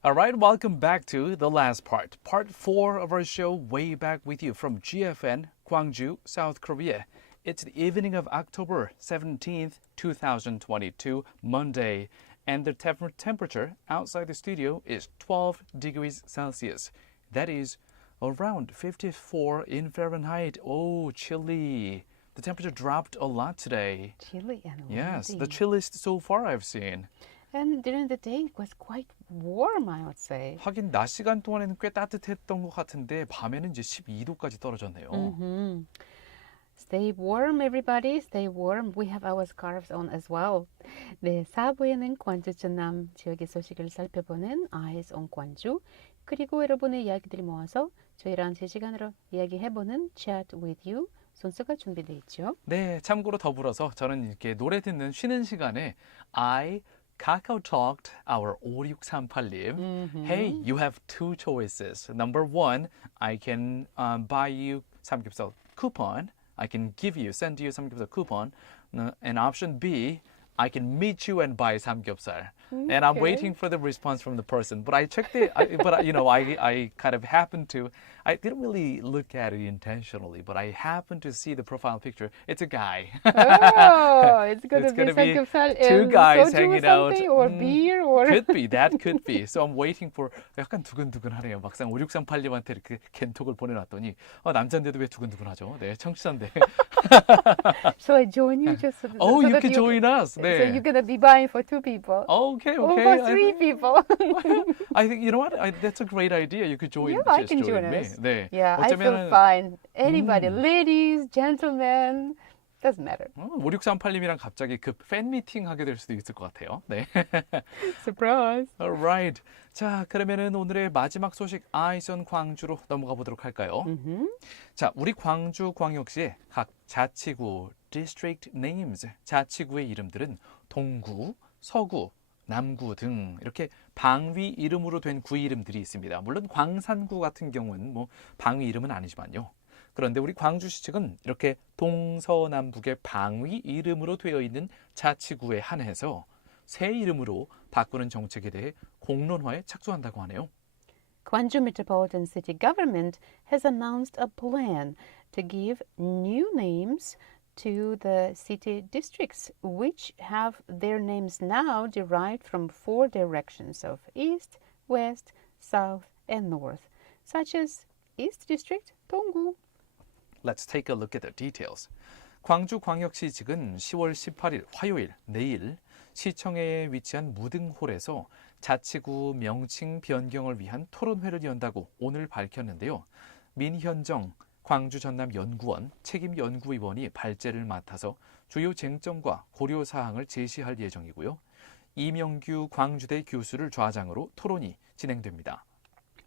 All right, welcome back to the last part 4 of our show, Way Back With You from GFN, Gwangju, South Korea. It's the evening of October 17th, 2022, Monday, and the temperature outside the studio is 12 degrees Celsius. That is around 54 in Fahrenheit. Oh, chilly. The temperature dropped a lot today. Chilly and windy. Yes, the chilliest so far I've seen. And during the day, it was quite warm, I would say. 하긴 낮 시간 동안에는 꽤 따뜻했던 것 같은데 밤에는 이제 12도까지 떨어졌네요. Stay warm, everybody. Stay warm. We have our scarves on as well. 네, 4부에는 광주전남 지역의 소식을 살펴보는 Eyes on Gwangju. 그리고 여러분의 이야기들을 모아서 저희랑 3시간으로 이야기해보는 Chat with You 순서가 준비되어 있죠. 네, 참고로 더불어서 저는 이렇게 노래 듣는 쉬는 시간에 I KakaoTalked our 5638님. Hey, you have two choices. Number one, I can buy you 삼겹살 coupon. I can send you 삼겹살 coupon. And option B, I can meet you and buy 삼겹살. And I'm waiting for the response from the person. But I checked it, I kind of happened to, I didn't really look at it intentionally, but I happened to see the profile picture. It's a guy. Oh, it's going It's to be gonna be 삼겹살 two and guys soju hanging or out. something, or beer or That could be. So I'm waiting for, 약간 두근두근하네요. 막상 5638님한테 이렇게 겐톡을 보내놨더니 남자인데도 왜 두근두근하죠? 네, 청취자인데. Shall I join you? Just so Oh, so you that can join us. So 네. you're going to be buying for 2 people. Okay. Or for 3 people. I think, you know what? That's a great idea. You could join, Yeah, I just can join join me. us. 네. Yeah, I feel fine. Anybody, ladies, gentlemen, doesn't matter. 5638님이랑 갑자기 팬 미팅 하게 될 수도 있을 것 같아요. 네. Surprise. Alright. 자, 그러면은 오늘의 마지막 소식 Eyes on 광주로 넘어가 보도록 할까요? 자, 우리 광주 광역시의 각 자치구 district names, 자치구의 이름들은 동구, 서구, 남구 등 이렇게 방위 이름으로 된 구 이름들이 있습니다. 물론 광산구 같은 경우는 뭐 방위 이름은 아니지만요. 그런데 우리 광주시 측은 이렇게 동서남북의 방위 이름으로 되어 있는 자치구에 한해서 새 이름으로 바꾸는 정책에 대해 공론화에 착수한다고 하네요. Gwangju Metropolitan City Government has announced a plan to give new names to the city districts, which have their names now derived from 4 directions of east, west, south, and north, such as East District, 동구. Let's take a look at the details. 광주광역시 측은 10월 18일 화요일 내일 시청에 위치한 무등홀에서 자치구 명칭 변경을 위한 토론회를 연다고 오늘 밝혔는데요. 민현정 광주전남 연구원 책임 연구위원이 발제를 맡아서 주요 쟁점과 고려 사항을 제시할 예정이고요. 이명규 광주대 교수를 좌장으로 토론이 진행됩니다.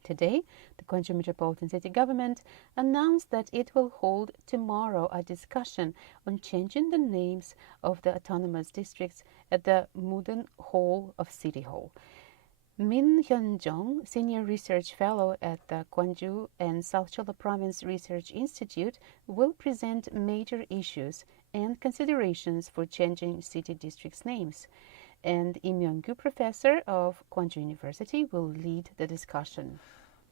Today, the Gwangju Metropolitan City Government announced that it will hold tomorrow a discussion on changing the names of the autonomous districts at the Muden Hall of City Hall. Min Hyun-jung, Senior Research Fellow at the Gwangju and South Jeolla Province Research Institute, will present major issues and considerations for changing city districts' names. And Im Myung-gu, professor of Gwangju University, will lead the discussion.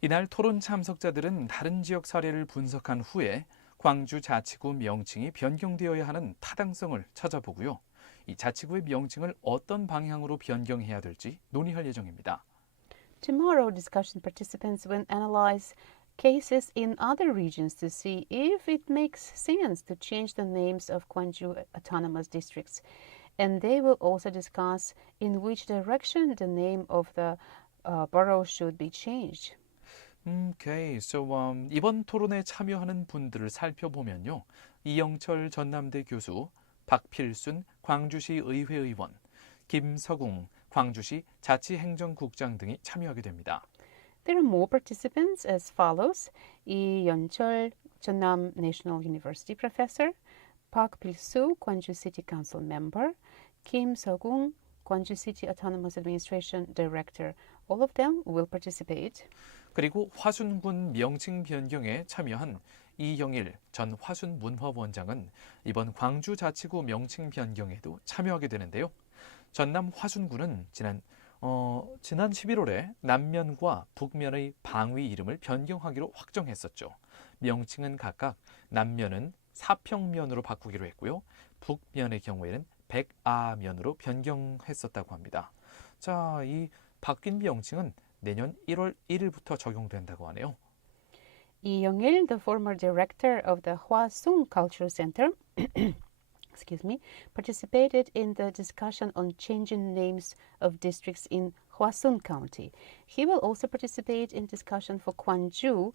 이날 토론 참석자들은 다른 지역 사례를 분석한 후에 광주 자치구 명칭이 변경되어야 하는 타당성을 찾아보고요. 이 자치구의 명칭을 어떤 방향으로 변경해야 될지 논의할 예정입니다. Tomorrow, discussion participants will analyze cases in other regions to see if it makes sense to change the names of Gwangju autonomous districts. And they will also discuss in which direction the name of the borough should be changed. Okay, so 이번 토론에 참여하는 분들을 살펴보면요. 이영철 전남대 교수, 박필순 광주시 의회의원, 김서궁 광주시 자치행정국장 등이 참여하게 됩니다. There are more participants as follows. 이영철 전남 National University professor, Park Pil-soo, Gwangju City Council member, Kim So-gung, Gwangju City Autonomous Administration Director. All of them will participate. 그리고 화순군 명칭 변경에 참여한 이영일 전 화순문화원장은 이번 광주 자치구 명칭 변경에도 참여하게 되는데요. 전남 화순군은 지난 지난 11월에 남면과 북면의 방위 이름을 변경하기로 확정했었죠. 명칭은 각각 남면은 사평면으로 바꾸기로 했고요. 북면의 경우에는 백아면으로 변경했었다고 합니다. 자, 이 바뀐 명칭은 내년 1월 1일부터 적용된다고 하네요. 이영일, the former director of the Hwasung Cultural Center, excuse me, participated in the discussion on changing names of districts in Hwasung County. He will also participate in discussion for Gwangju.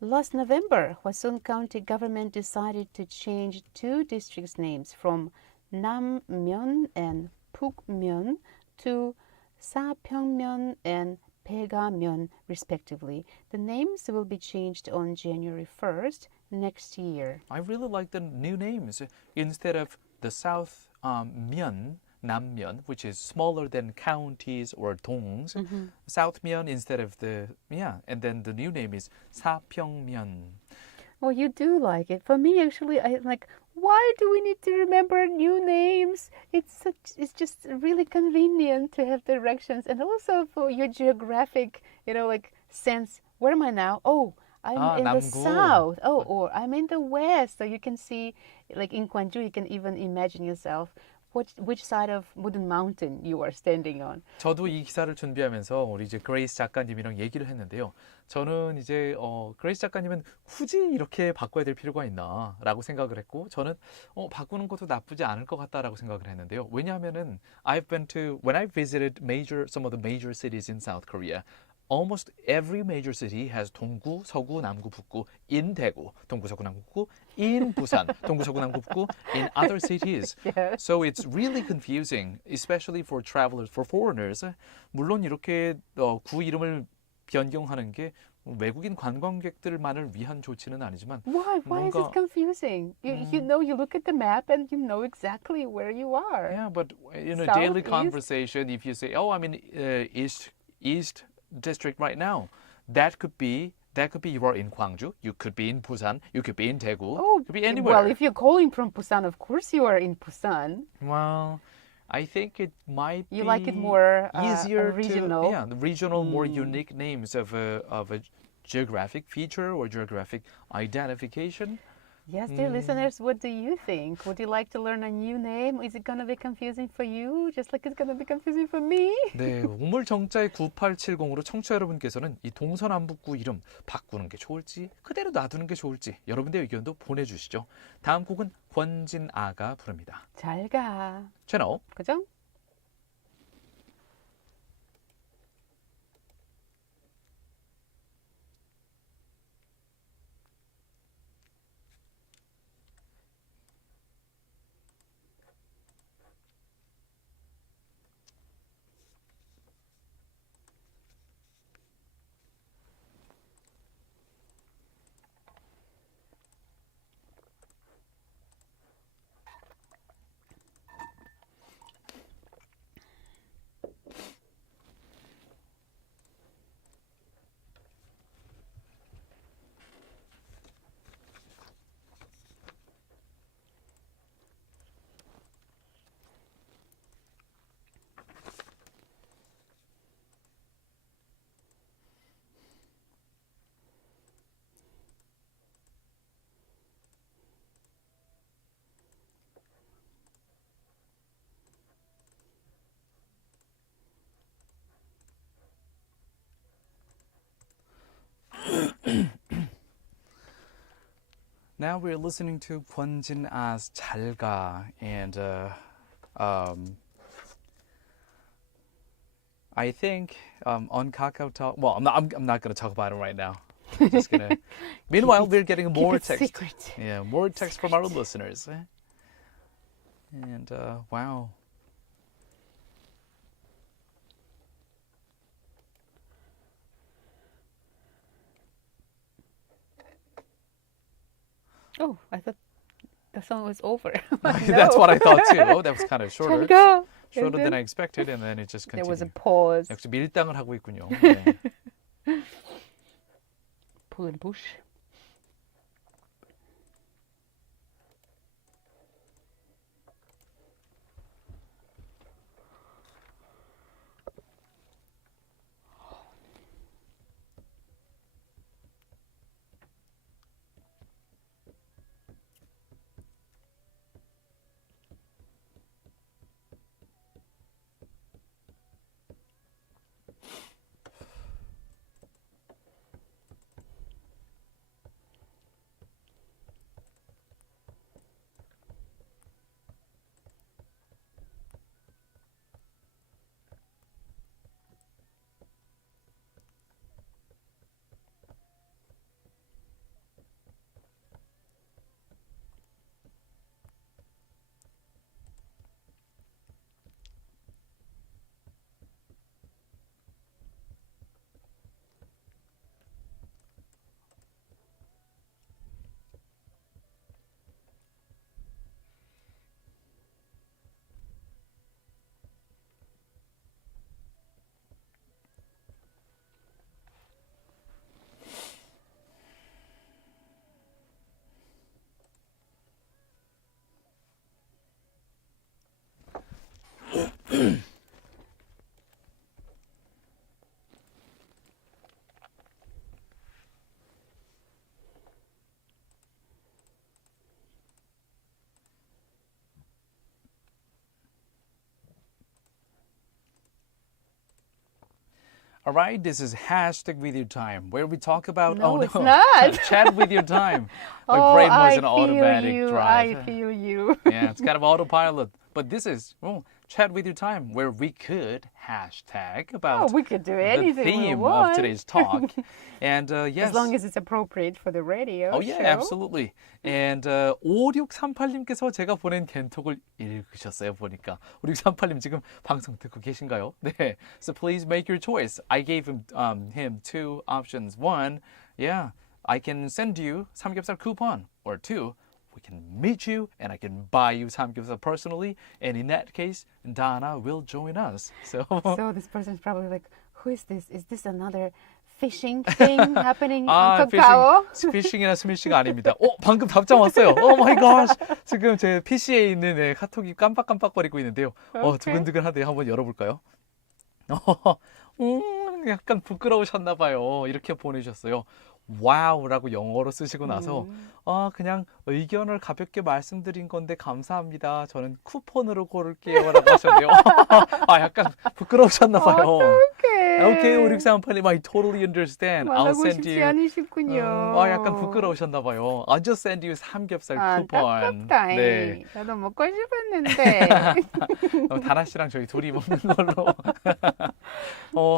Last November, Hwasung County government decided to change two districts' names from Nammyeon and Pukmyeon to Sapyeongmyeon and Paegamyeon, respectively. The names will be changed on January 1st next year. I really like the new names. Instead of the South Myeon, Nammyeon, which is smaller than counties or dongs, South Myeon instead of the, and then the new name is Sapyeongmyeon. Oh, you do like it. For me, actually, I like. Why do we need to remember new names? It's just really convenient to have directions, and also for your geographic, like sense. Where am I now? Oh, I'm in the 남구. south. Oh, or I'm in the west. So you can see, like in Gwangju, you can even imagine yourself which side of wooden mountain you are standing on. 저도 이 기사를 준비하면서 우리 이제 그레이스 작가님이랑 얘기를 했는데요. 저는 이제 그레이스 작가님은 굳이 이렇게 바꿔야 될 필요가 있나라고 생각을 했고, 저는 바꾸는 것도 나쁘지 않을 것 같다라고 생각을 했는데요. 왜냐하면은 when I visited some of the major cities in South Korea, almost every major city has 동구, 서구, 남구, 북구 in 대구, 동구, 서구, 남구, 북구 in 부산, 동구, 서구, 남구, 북구 in other cities. Yeah. So it's really confusing, especially for travelers, for foreigners. 물론 이렇게 구 이름을 변경하는 게 외국인 관광객들만을 위한 조치는 아니지만 Why is it confusing? You look at the map and you know exactly where you are. Yeah, but in a South, daily east? conversation, if you say, "Oh, I'm in East District right now," that could be you are in Gwangju, you could be in Busan, you could be in Daegu, you could be anywhere. Well, if you're calling from Busan, of course you are in Busan. Well, I think it might You be like it more easier regional. the regional, more unique names of a geographic feature or geographic identification. Yes, dear listeners, what do you think? Would you like to learn a new name? Is it going to be confusing for you, just like it's going to be confusing for me? 네, 우물정자의 9870으로 청취자 여러분께서는 이 동서남북구 이름 바꾸는 게 좋을지 그대로 놔두는 게 좋을지 여러분들의 의견도 보내주시죠. 다음 곡은 권진아가 부릅니다. 잘 가. 채널 그죠? Now we're listening to 권진아's 잘가, and I think on KakaoTalk. Well, I'm not going to talk about it right now. I'm just gonna. Meanwhile, we're getting more Keep it text. secret. Yeah, more text from our listeners. And wow. Oh, I thought the song was over. That's what I thought too. Oh, that was kind of shorter. 잘 가. Shorter And than then I expected, and then it just there continued. was a pause. 역시 밀당을 하고 있군요. 네. Pull and push. All right, this is hashtag with your time, where we talk about it's not. chat with your time. My Oh, brain was I an automatic feel you. drive. I feel you. Yeah, it's kind of autopilot. But this is chat with your time, where we could hashtag about Oh, we could do the anything we theme want. of today's talk. And yes. As long as it's appropriate for the radio Oh, yeah, show. absolutely. And 5638님께서 제가 보낸 겐톡을 읽으셨어요, 보니까. 5638님 지금 방송 듣고 계신가요? 네. So please make your choice. I gave him two options. One, yeah, I can send you 삼겹살 coupon. Or two, we can meet you and I can buy you 삼겹살 personally. And in that case, Dana will join us. So So this person's probably like, who is this? Is this another fishing thing happening on Kakao? 피싱이나 스미싱 아닙니다. 방금 답장 왔어요. 오 마이 갓. 지금 제 PC에 있는 카톡이 깜빡깜빡거리고 있는데요. 두근두근하대요. 한번 열어볼까요? 약간 부끄러우셨나 봐요. 이렇게 보내주셨어요. 와우라고 영어로 쓰시고 나서 그냥 의견을 가볍게 말씀드린 건데 감사합니다. 저는 쿠폰으로 고를게요 라고 하셨네요. 약간 부끄러우셨나 봐요. Okay, 5638님, I totally understand. I'll 말하고 send 싶지 you. 않으시군요. 약간 부끄러우셨나 봐요. I'll just send you 삼겹살 쿠폰. 안타깝다. 네. 나도 먹고 싶었는데. 다나 씨랑 저희 둘이 먹는 걸로.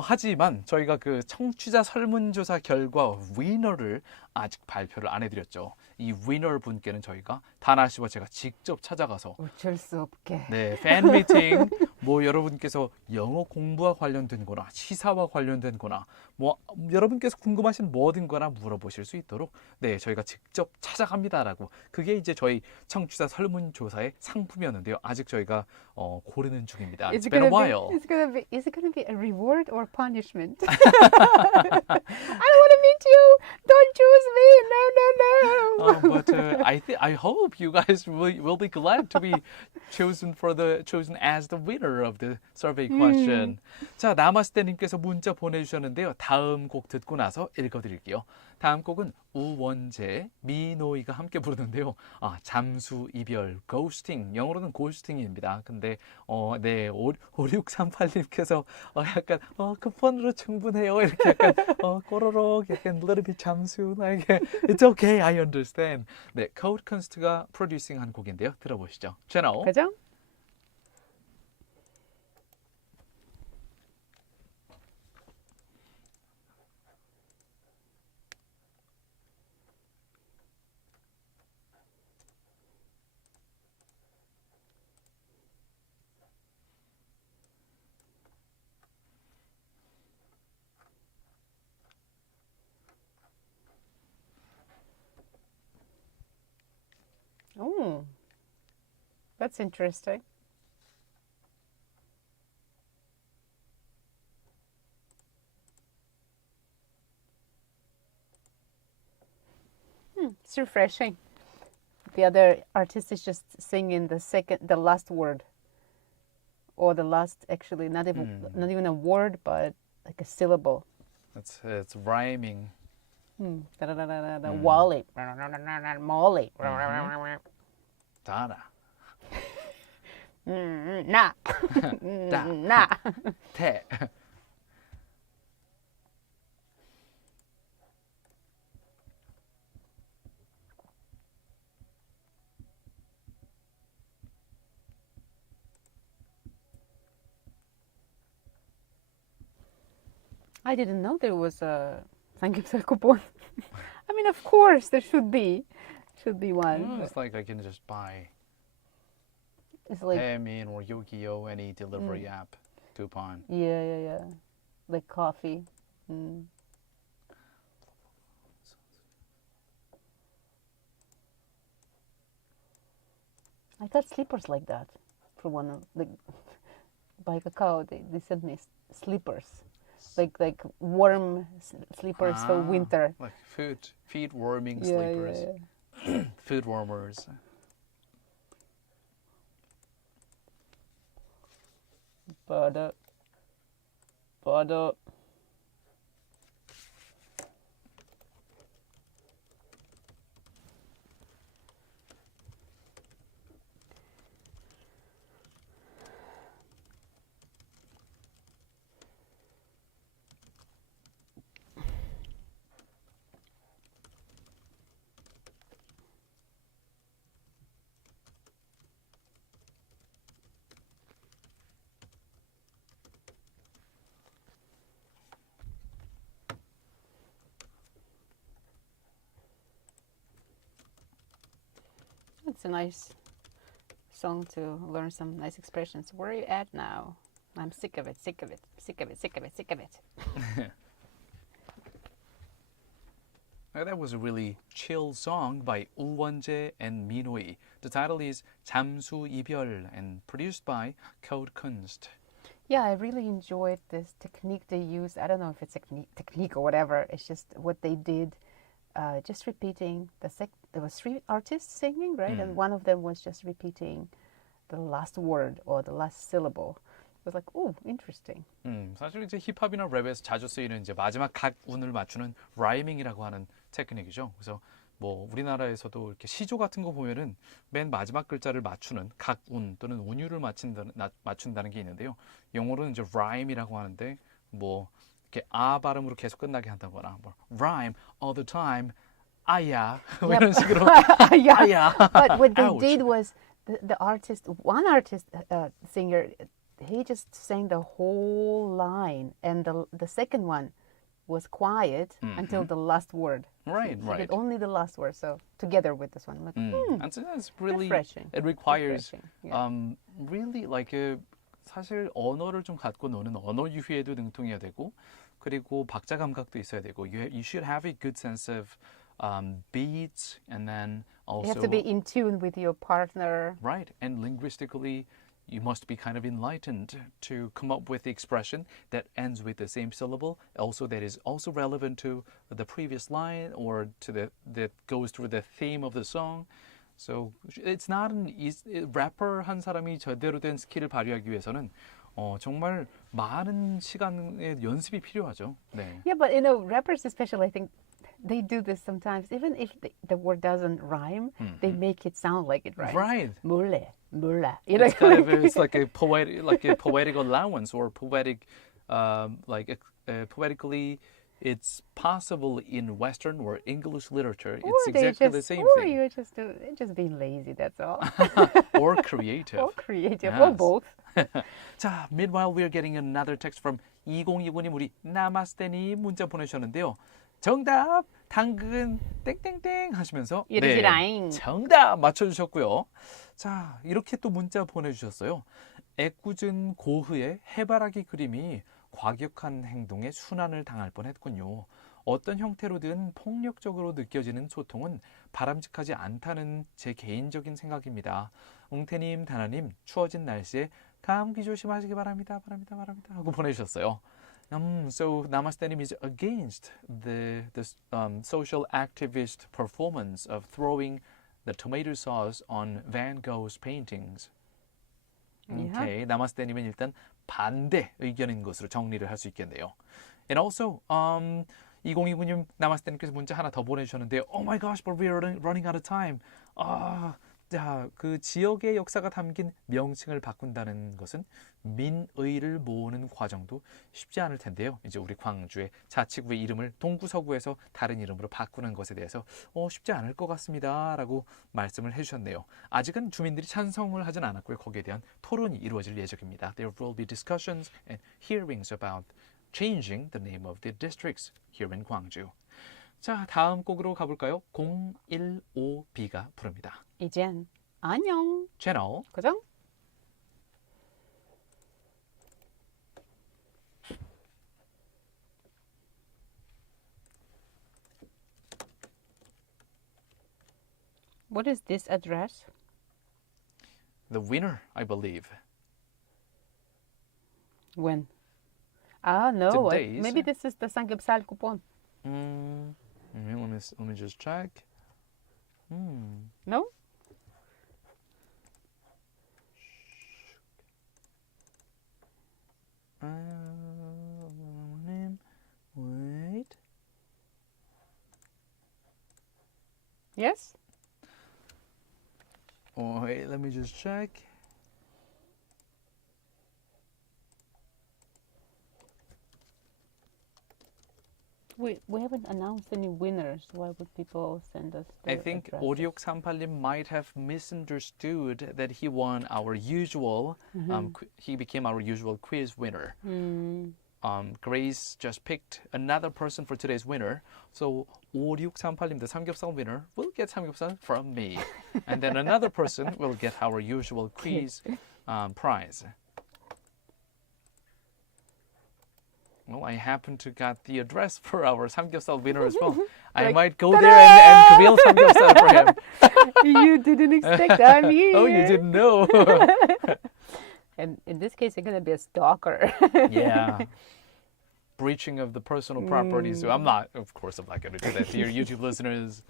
하지만 저희가 그 청취자 설문조사 결과 위너를 아직 발표를 안 해드렸죠. 이 위너 분께는 저희가 다나 씨와 제가 직접 찾아가서 어쩔 수 없게. 네, 팬미팅, 여러분께서 영어 공부와 관련된 거나 시사와 관련된 거나 여러분께서 궁금하신 뭐든 거나 물어보실 수 있도록 네, 저희가 직접 찾아갑니다라고. 그게 이제 저희 청취자 설문조사의 상품이었는데요. 아직 저희가 고르는 중입니다. It's been a while. Is it gonna be a reward or punishment? I don't want to meet you. Don't choose me. No. But I hope you guys will be glad to be chosen as the winner of the survey question. 자, 나마스테님께서 문자 보내주셨는데요. 다음 곡 듣고 나서 읽어드릴게요. 다음 곡은 우원재, 미노이가 함께 부르는데요. 잠수, 이별, ghosting. 영어로는 ghosting입니다. 근데 네, 5638님께서 약간 쿠폰으로 충분해요. 이렇게 약간 꼬로록 약간 little bit 잠수 나에게 It's okay, I understand. 네, Code Const가 프로듀싱한 곡인데요. 들어보시죠. 채널. 그죠? Oh, that's interesting. It's refreshing. The other artist is just singing the last word, or the last, actually not even a word, but like a syllable. It's rhyming. Wally, Molly, 다나. 나, 나. 태. I didn't know there was a 삼겹살 coupon. I mean, of course, there should be one. It's like I can just buy It's like Taemin or Yogiyo, any delivery app coupon. yeah, like coffee. I got slippers like that for one of by Kakao. They sent me slippers, like warm slippers for winter. Like feet warming Yeah, sleepers. yeah. Food warmers. Butter. it's a nice song to learn some nice expressions. Where are you at now? I'm sick of it, sick of it, sick of it, sick of it, sick of it. That was a really chill song by 우원재 and 민호이. The title is 잠수 이별 and produced by Code Kunst. Yeah, I really enjoyed this technique they used. I don't know if it's technique or whatever. It's just what they did. Just repeating there was 3 artists singing, right? And one of them was just repeating the last word or the last syllable. It was like, oh, interesting. 사실 이제 힙합이나 랩에서 자주 쓰이는 이제 마지막 각 운을 맞추는 라이밍이라고 하는 테크닉이죠. 그래서 뭐 우리나라에서도 이렇게 시조 같은 거 보면은 맨 마지막 글자를 맞추는 각 운 또는 운율을 맞춘다는 게 있는데요. 영어로는 이제 rhyme이라고 하는데 뭐 이렇게 아 발음으로 계속 끝나게 한다거나 뭐 rhyme all the time 아야 뭐 이런 식으로 아야. But what they Ouch. did was one artist singer, he just sang the whole line, and the second one was quiet until the last word. Right, He right. did only the last word, so together with this one. I'm like, And so that's really refreshing. it requires Refreshing, yeah. really like 사실 언어를 좀 갖고 노는 언어 유희에도 능통해야 되고 그리고 박자 감각도 있어야 되고 you should have a good sense of beats and then also You have to be in tune with your partner. right and linguistically you must be kind of enlightened to come up with the expression that ends with the same syllable also that is also relevant to the previous line or to that goes through the theme of the song. So it's not an easy, 래퍼 한 사람이 제대로 된 스킬을 발휘하기 위해서는 정말 많은 시간의 연습이 필요하죠. 네. Yeah, but rappers especially, I think they do this sometimes. Even if the word doesn't rhyme, they make it sound like it rhymes. Right. 몰래. It's kind of it's like a poetic allowance or poetic poetically. It's possible in Western or English literature. It's exactly the same or thing. you're just being lazy. That's all. Or creative. Or creative, or Yes. both. 자, meanwhile we're getting another text from 2029님 우리 나마스테님 문자 보내주셨는데요. 정답 당근 땡땡땡 하시면서 이러시라잉. 정답 맞춰주셨고요. 자, 이렇게 또 문자 보내주셨어요. 애꿎은 고흐의 해바라기 그림이 과격한 행동에 순환을 당할 뻔했군요. 어떤 형태로든 폭력적으로 느껴지는 소통은 바람직하지 않다는 제 개인적인 생각입니다. 웅태님, 다나님, 추워진 날씨에 감기 조심하시기 바랍니다. 하고 보내주셨어요. So Namaste님 is against the social activist performance of throwing the tomato sauce on Van Gogh's paintings. Okay, 나마스테님은 일단 반대 의견인 것으로 정리를 할 수 있겠네요. And also, 2029님 나마스테님께서 문자 하나 더 보내주셨는데요. Oh my gosh, but we are running out of time. 자, 그 지역의 역사가 담긴 명칭을 바꾼다는 것은 민의를 모으는 과정도 쉽지 않을 텐데요. 이제 우리 광주의 자치구의 이름을 동구서구에서 다른 이름으로 바꾸는 것에 대해서 쉽지 않을 것 같습니다. 라고 말씀을 해주셨네요. 아직은 주민들이 찬성을 하진 않았고요. 거기에 대한 토론이 이루어질 예정입니다. There will be discussions and hearings about changing the name of the districts here in Gwangju. 자, 다음 곡으로 가볼까요? 015B가 부릅니다. 이젠 안녕. 채널 고정. What is this address? The winner, I believe. When? No. Today's. Maybe this is the Samgyeopsal coupon. Let me just check. No? Wait. Yes? Wait, let me just check. We haven't announced any winners. Why would people send us I their think addresses? 5638님 might have misunderstood that he won our usual, he became our usual quiz winner. Grace just picked another person for today's winner. So 5638님, the 삼겹살 winner, will get 삼겹살 from me. And then another person will get our usual quiz prize. Well, I happen to got the address for our 삼겹살 winner as well. I might go there and grill 삼겹살 for him. You didn't expect I'm here. Oh, you didn't know. And in this case, you're going to be a stalker. Yeah. Breaching of the personal properties. So I'm not going to do that to your YouTube listeners.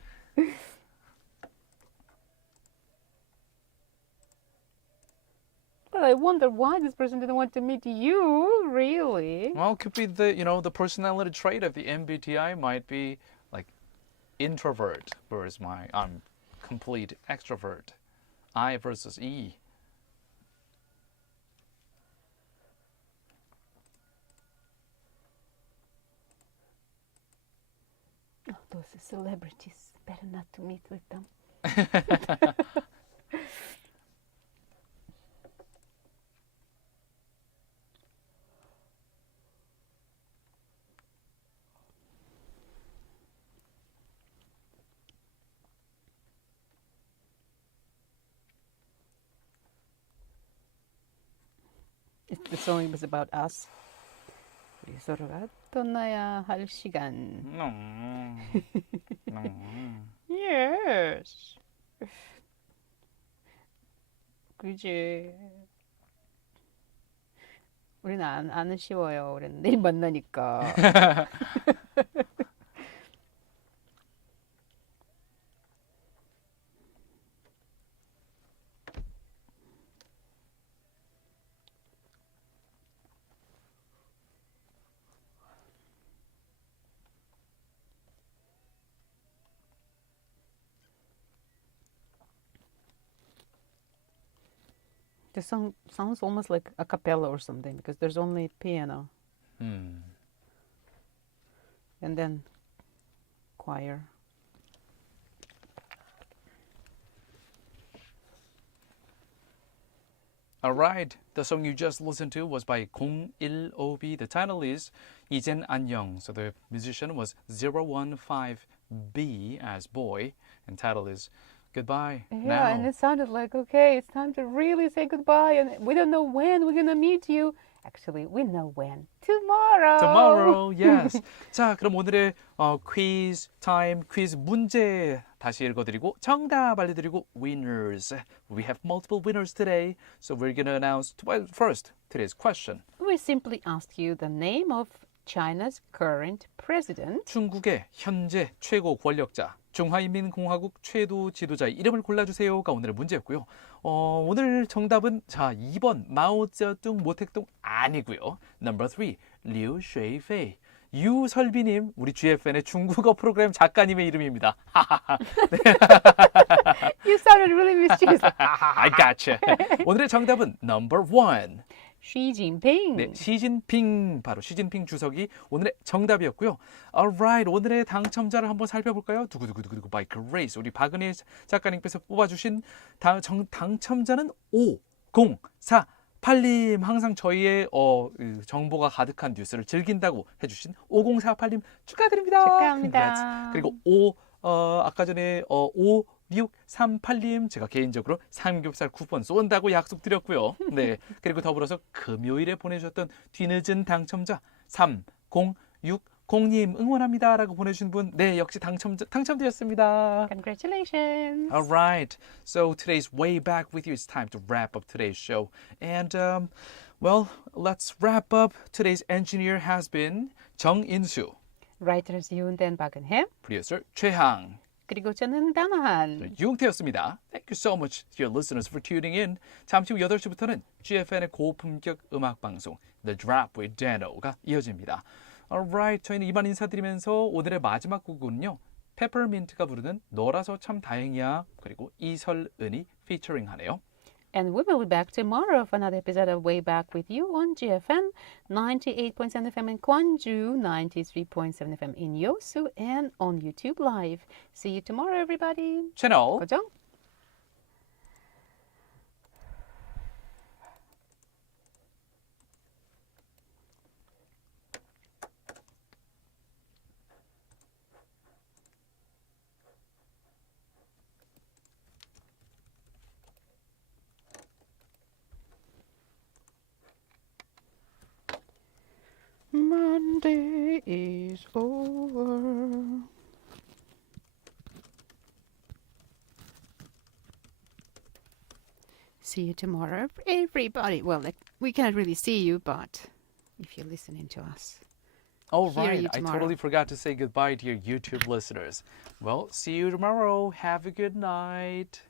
Well, I wonder why this person didn't want to meet you, really. Well, it could be the personality trait of the MBTI might be like introvert, whereas I'm complete extrovert. I versus E. Oh, those are celebrities. Better not to meet with them. If the song was about us. 우리 서로가 떠나야 할 시간. No. Yes. 그지. 우리는 안 쉬워요. 우리는 내일 만나니까. The song sounds almost like a cappella or something because there's only piano and then choir. All right, the song you just listened to was by 015B. The title is 이젠 안녕. So the musician was 015B as boy, and title is Goodbye Yeah, now. and it sounded like, okay, it's time to really say goodbye, and we don't know when we're gonna meet you. Actually, we know when. Tomorrow. Tomorrow, yes. 자, 그럼 오늘의 퀴즈 타임, 퀴즈 문제 다시 읽어드리고 정답 알려드리고 winners. We have multiple winners today, so we're gonna announce first today's question. We simply asked you the name of China's current president. 중국의 현재 최고 권력자, 중화인민공화국 최고 지도자의 이름을 골라주세요가 오늘의 문제였고요. 오늘 정답은 2번 마오쩌둥 모택동 아니고요. Number 3, 리우 쉐이페이. 유설비님, 우리 GFN의 중국어 프로그램 작가님의 이름입니다. You sounded really mischievous. I gotcha. 오늘의 정답은 Number 1. Xi Jinping. 네, 시진핑, 바로 시진핑 주석이 오늘의 정답이었고요. Alright, 오늘의 당첨자를 한번 살펴볼까요? 두구두구두구 by Grace. 우리 박은혜 작가님께서 뽑아주신 당첨자는 5048님. 항상 저희의 정보가 가득한 뉴스를 즐긴다고 해주신 5048님 축하드립니다. 축하합니다. Congrats. 그리고 아까 전에 5638님 제가 개인적으로 삼겹살 쿠폰 쏜다고 약속드렸고요. 네, 그리고 더불어서 금요일에 보내주셨던 뒤늦은 당첨자 3060님 응원합니다라고 보내주신 분, 네, 역시 당첨되었습니다. Congratulations. All right, so today's way back with you. It's time to wrap up today's show, and well, let's wrap up. Today's engineer has been 정인수, Writers 이훈대 and 박은혜. producer 최항. 그리고 저는 다나한. 유웅태였습니다. Thank you so much, dear listeners, for tuning in. 잠시 후 8시부터는 GFN의 고품격 음악 방송 The Drop with Dano가 이어집니다. Alright, 저희는 이만 인사드리면서 오늘의 마지막 곡은요, 페퍼민트가 부르는 너라서 참 다행이야, 그리고 이설은이 피처링하네요. And we will be back tomorrow for another episode of Way Back with You on GFN 98.7 FM in Gwangju, 93.7 FM in Yosu, and on YouTube Live. See you tomorrow, everybody. 채널 고정. day is over. See you tomorrow, everybody. Well, we cannot really see you, but if you're listening to us. Oh, Hear right. you I tomorrow. totally forgot to say goodbye to your YouTube listeners. Well, see you tomorrow. Have a good night.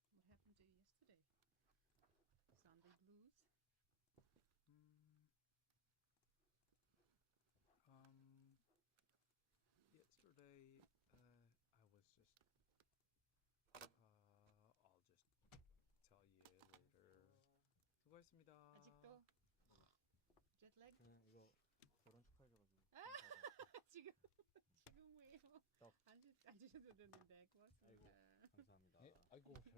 What happened to you yesterday? Sunday blues? Yesterday, I was just, I'll just tell you later. 수고했습니다. 아직도 jetlag? 이거 결혼 축하해줘가지고 지금 왜요? 떡. 안 주셔도 되는데 고맙습니다. 감사합니다. 아이고,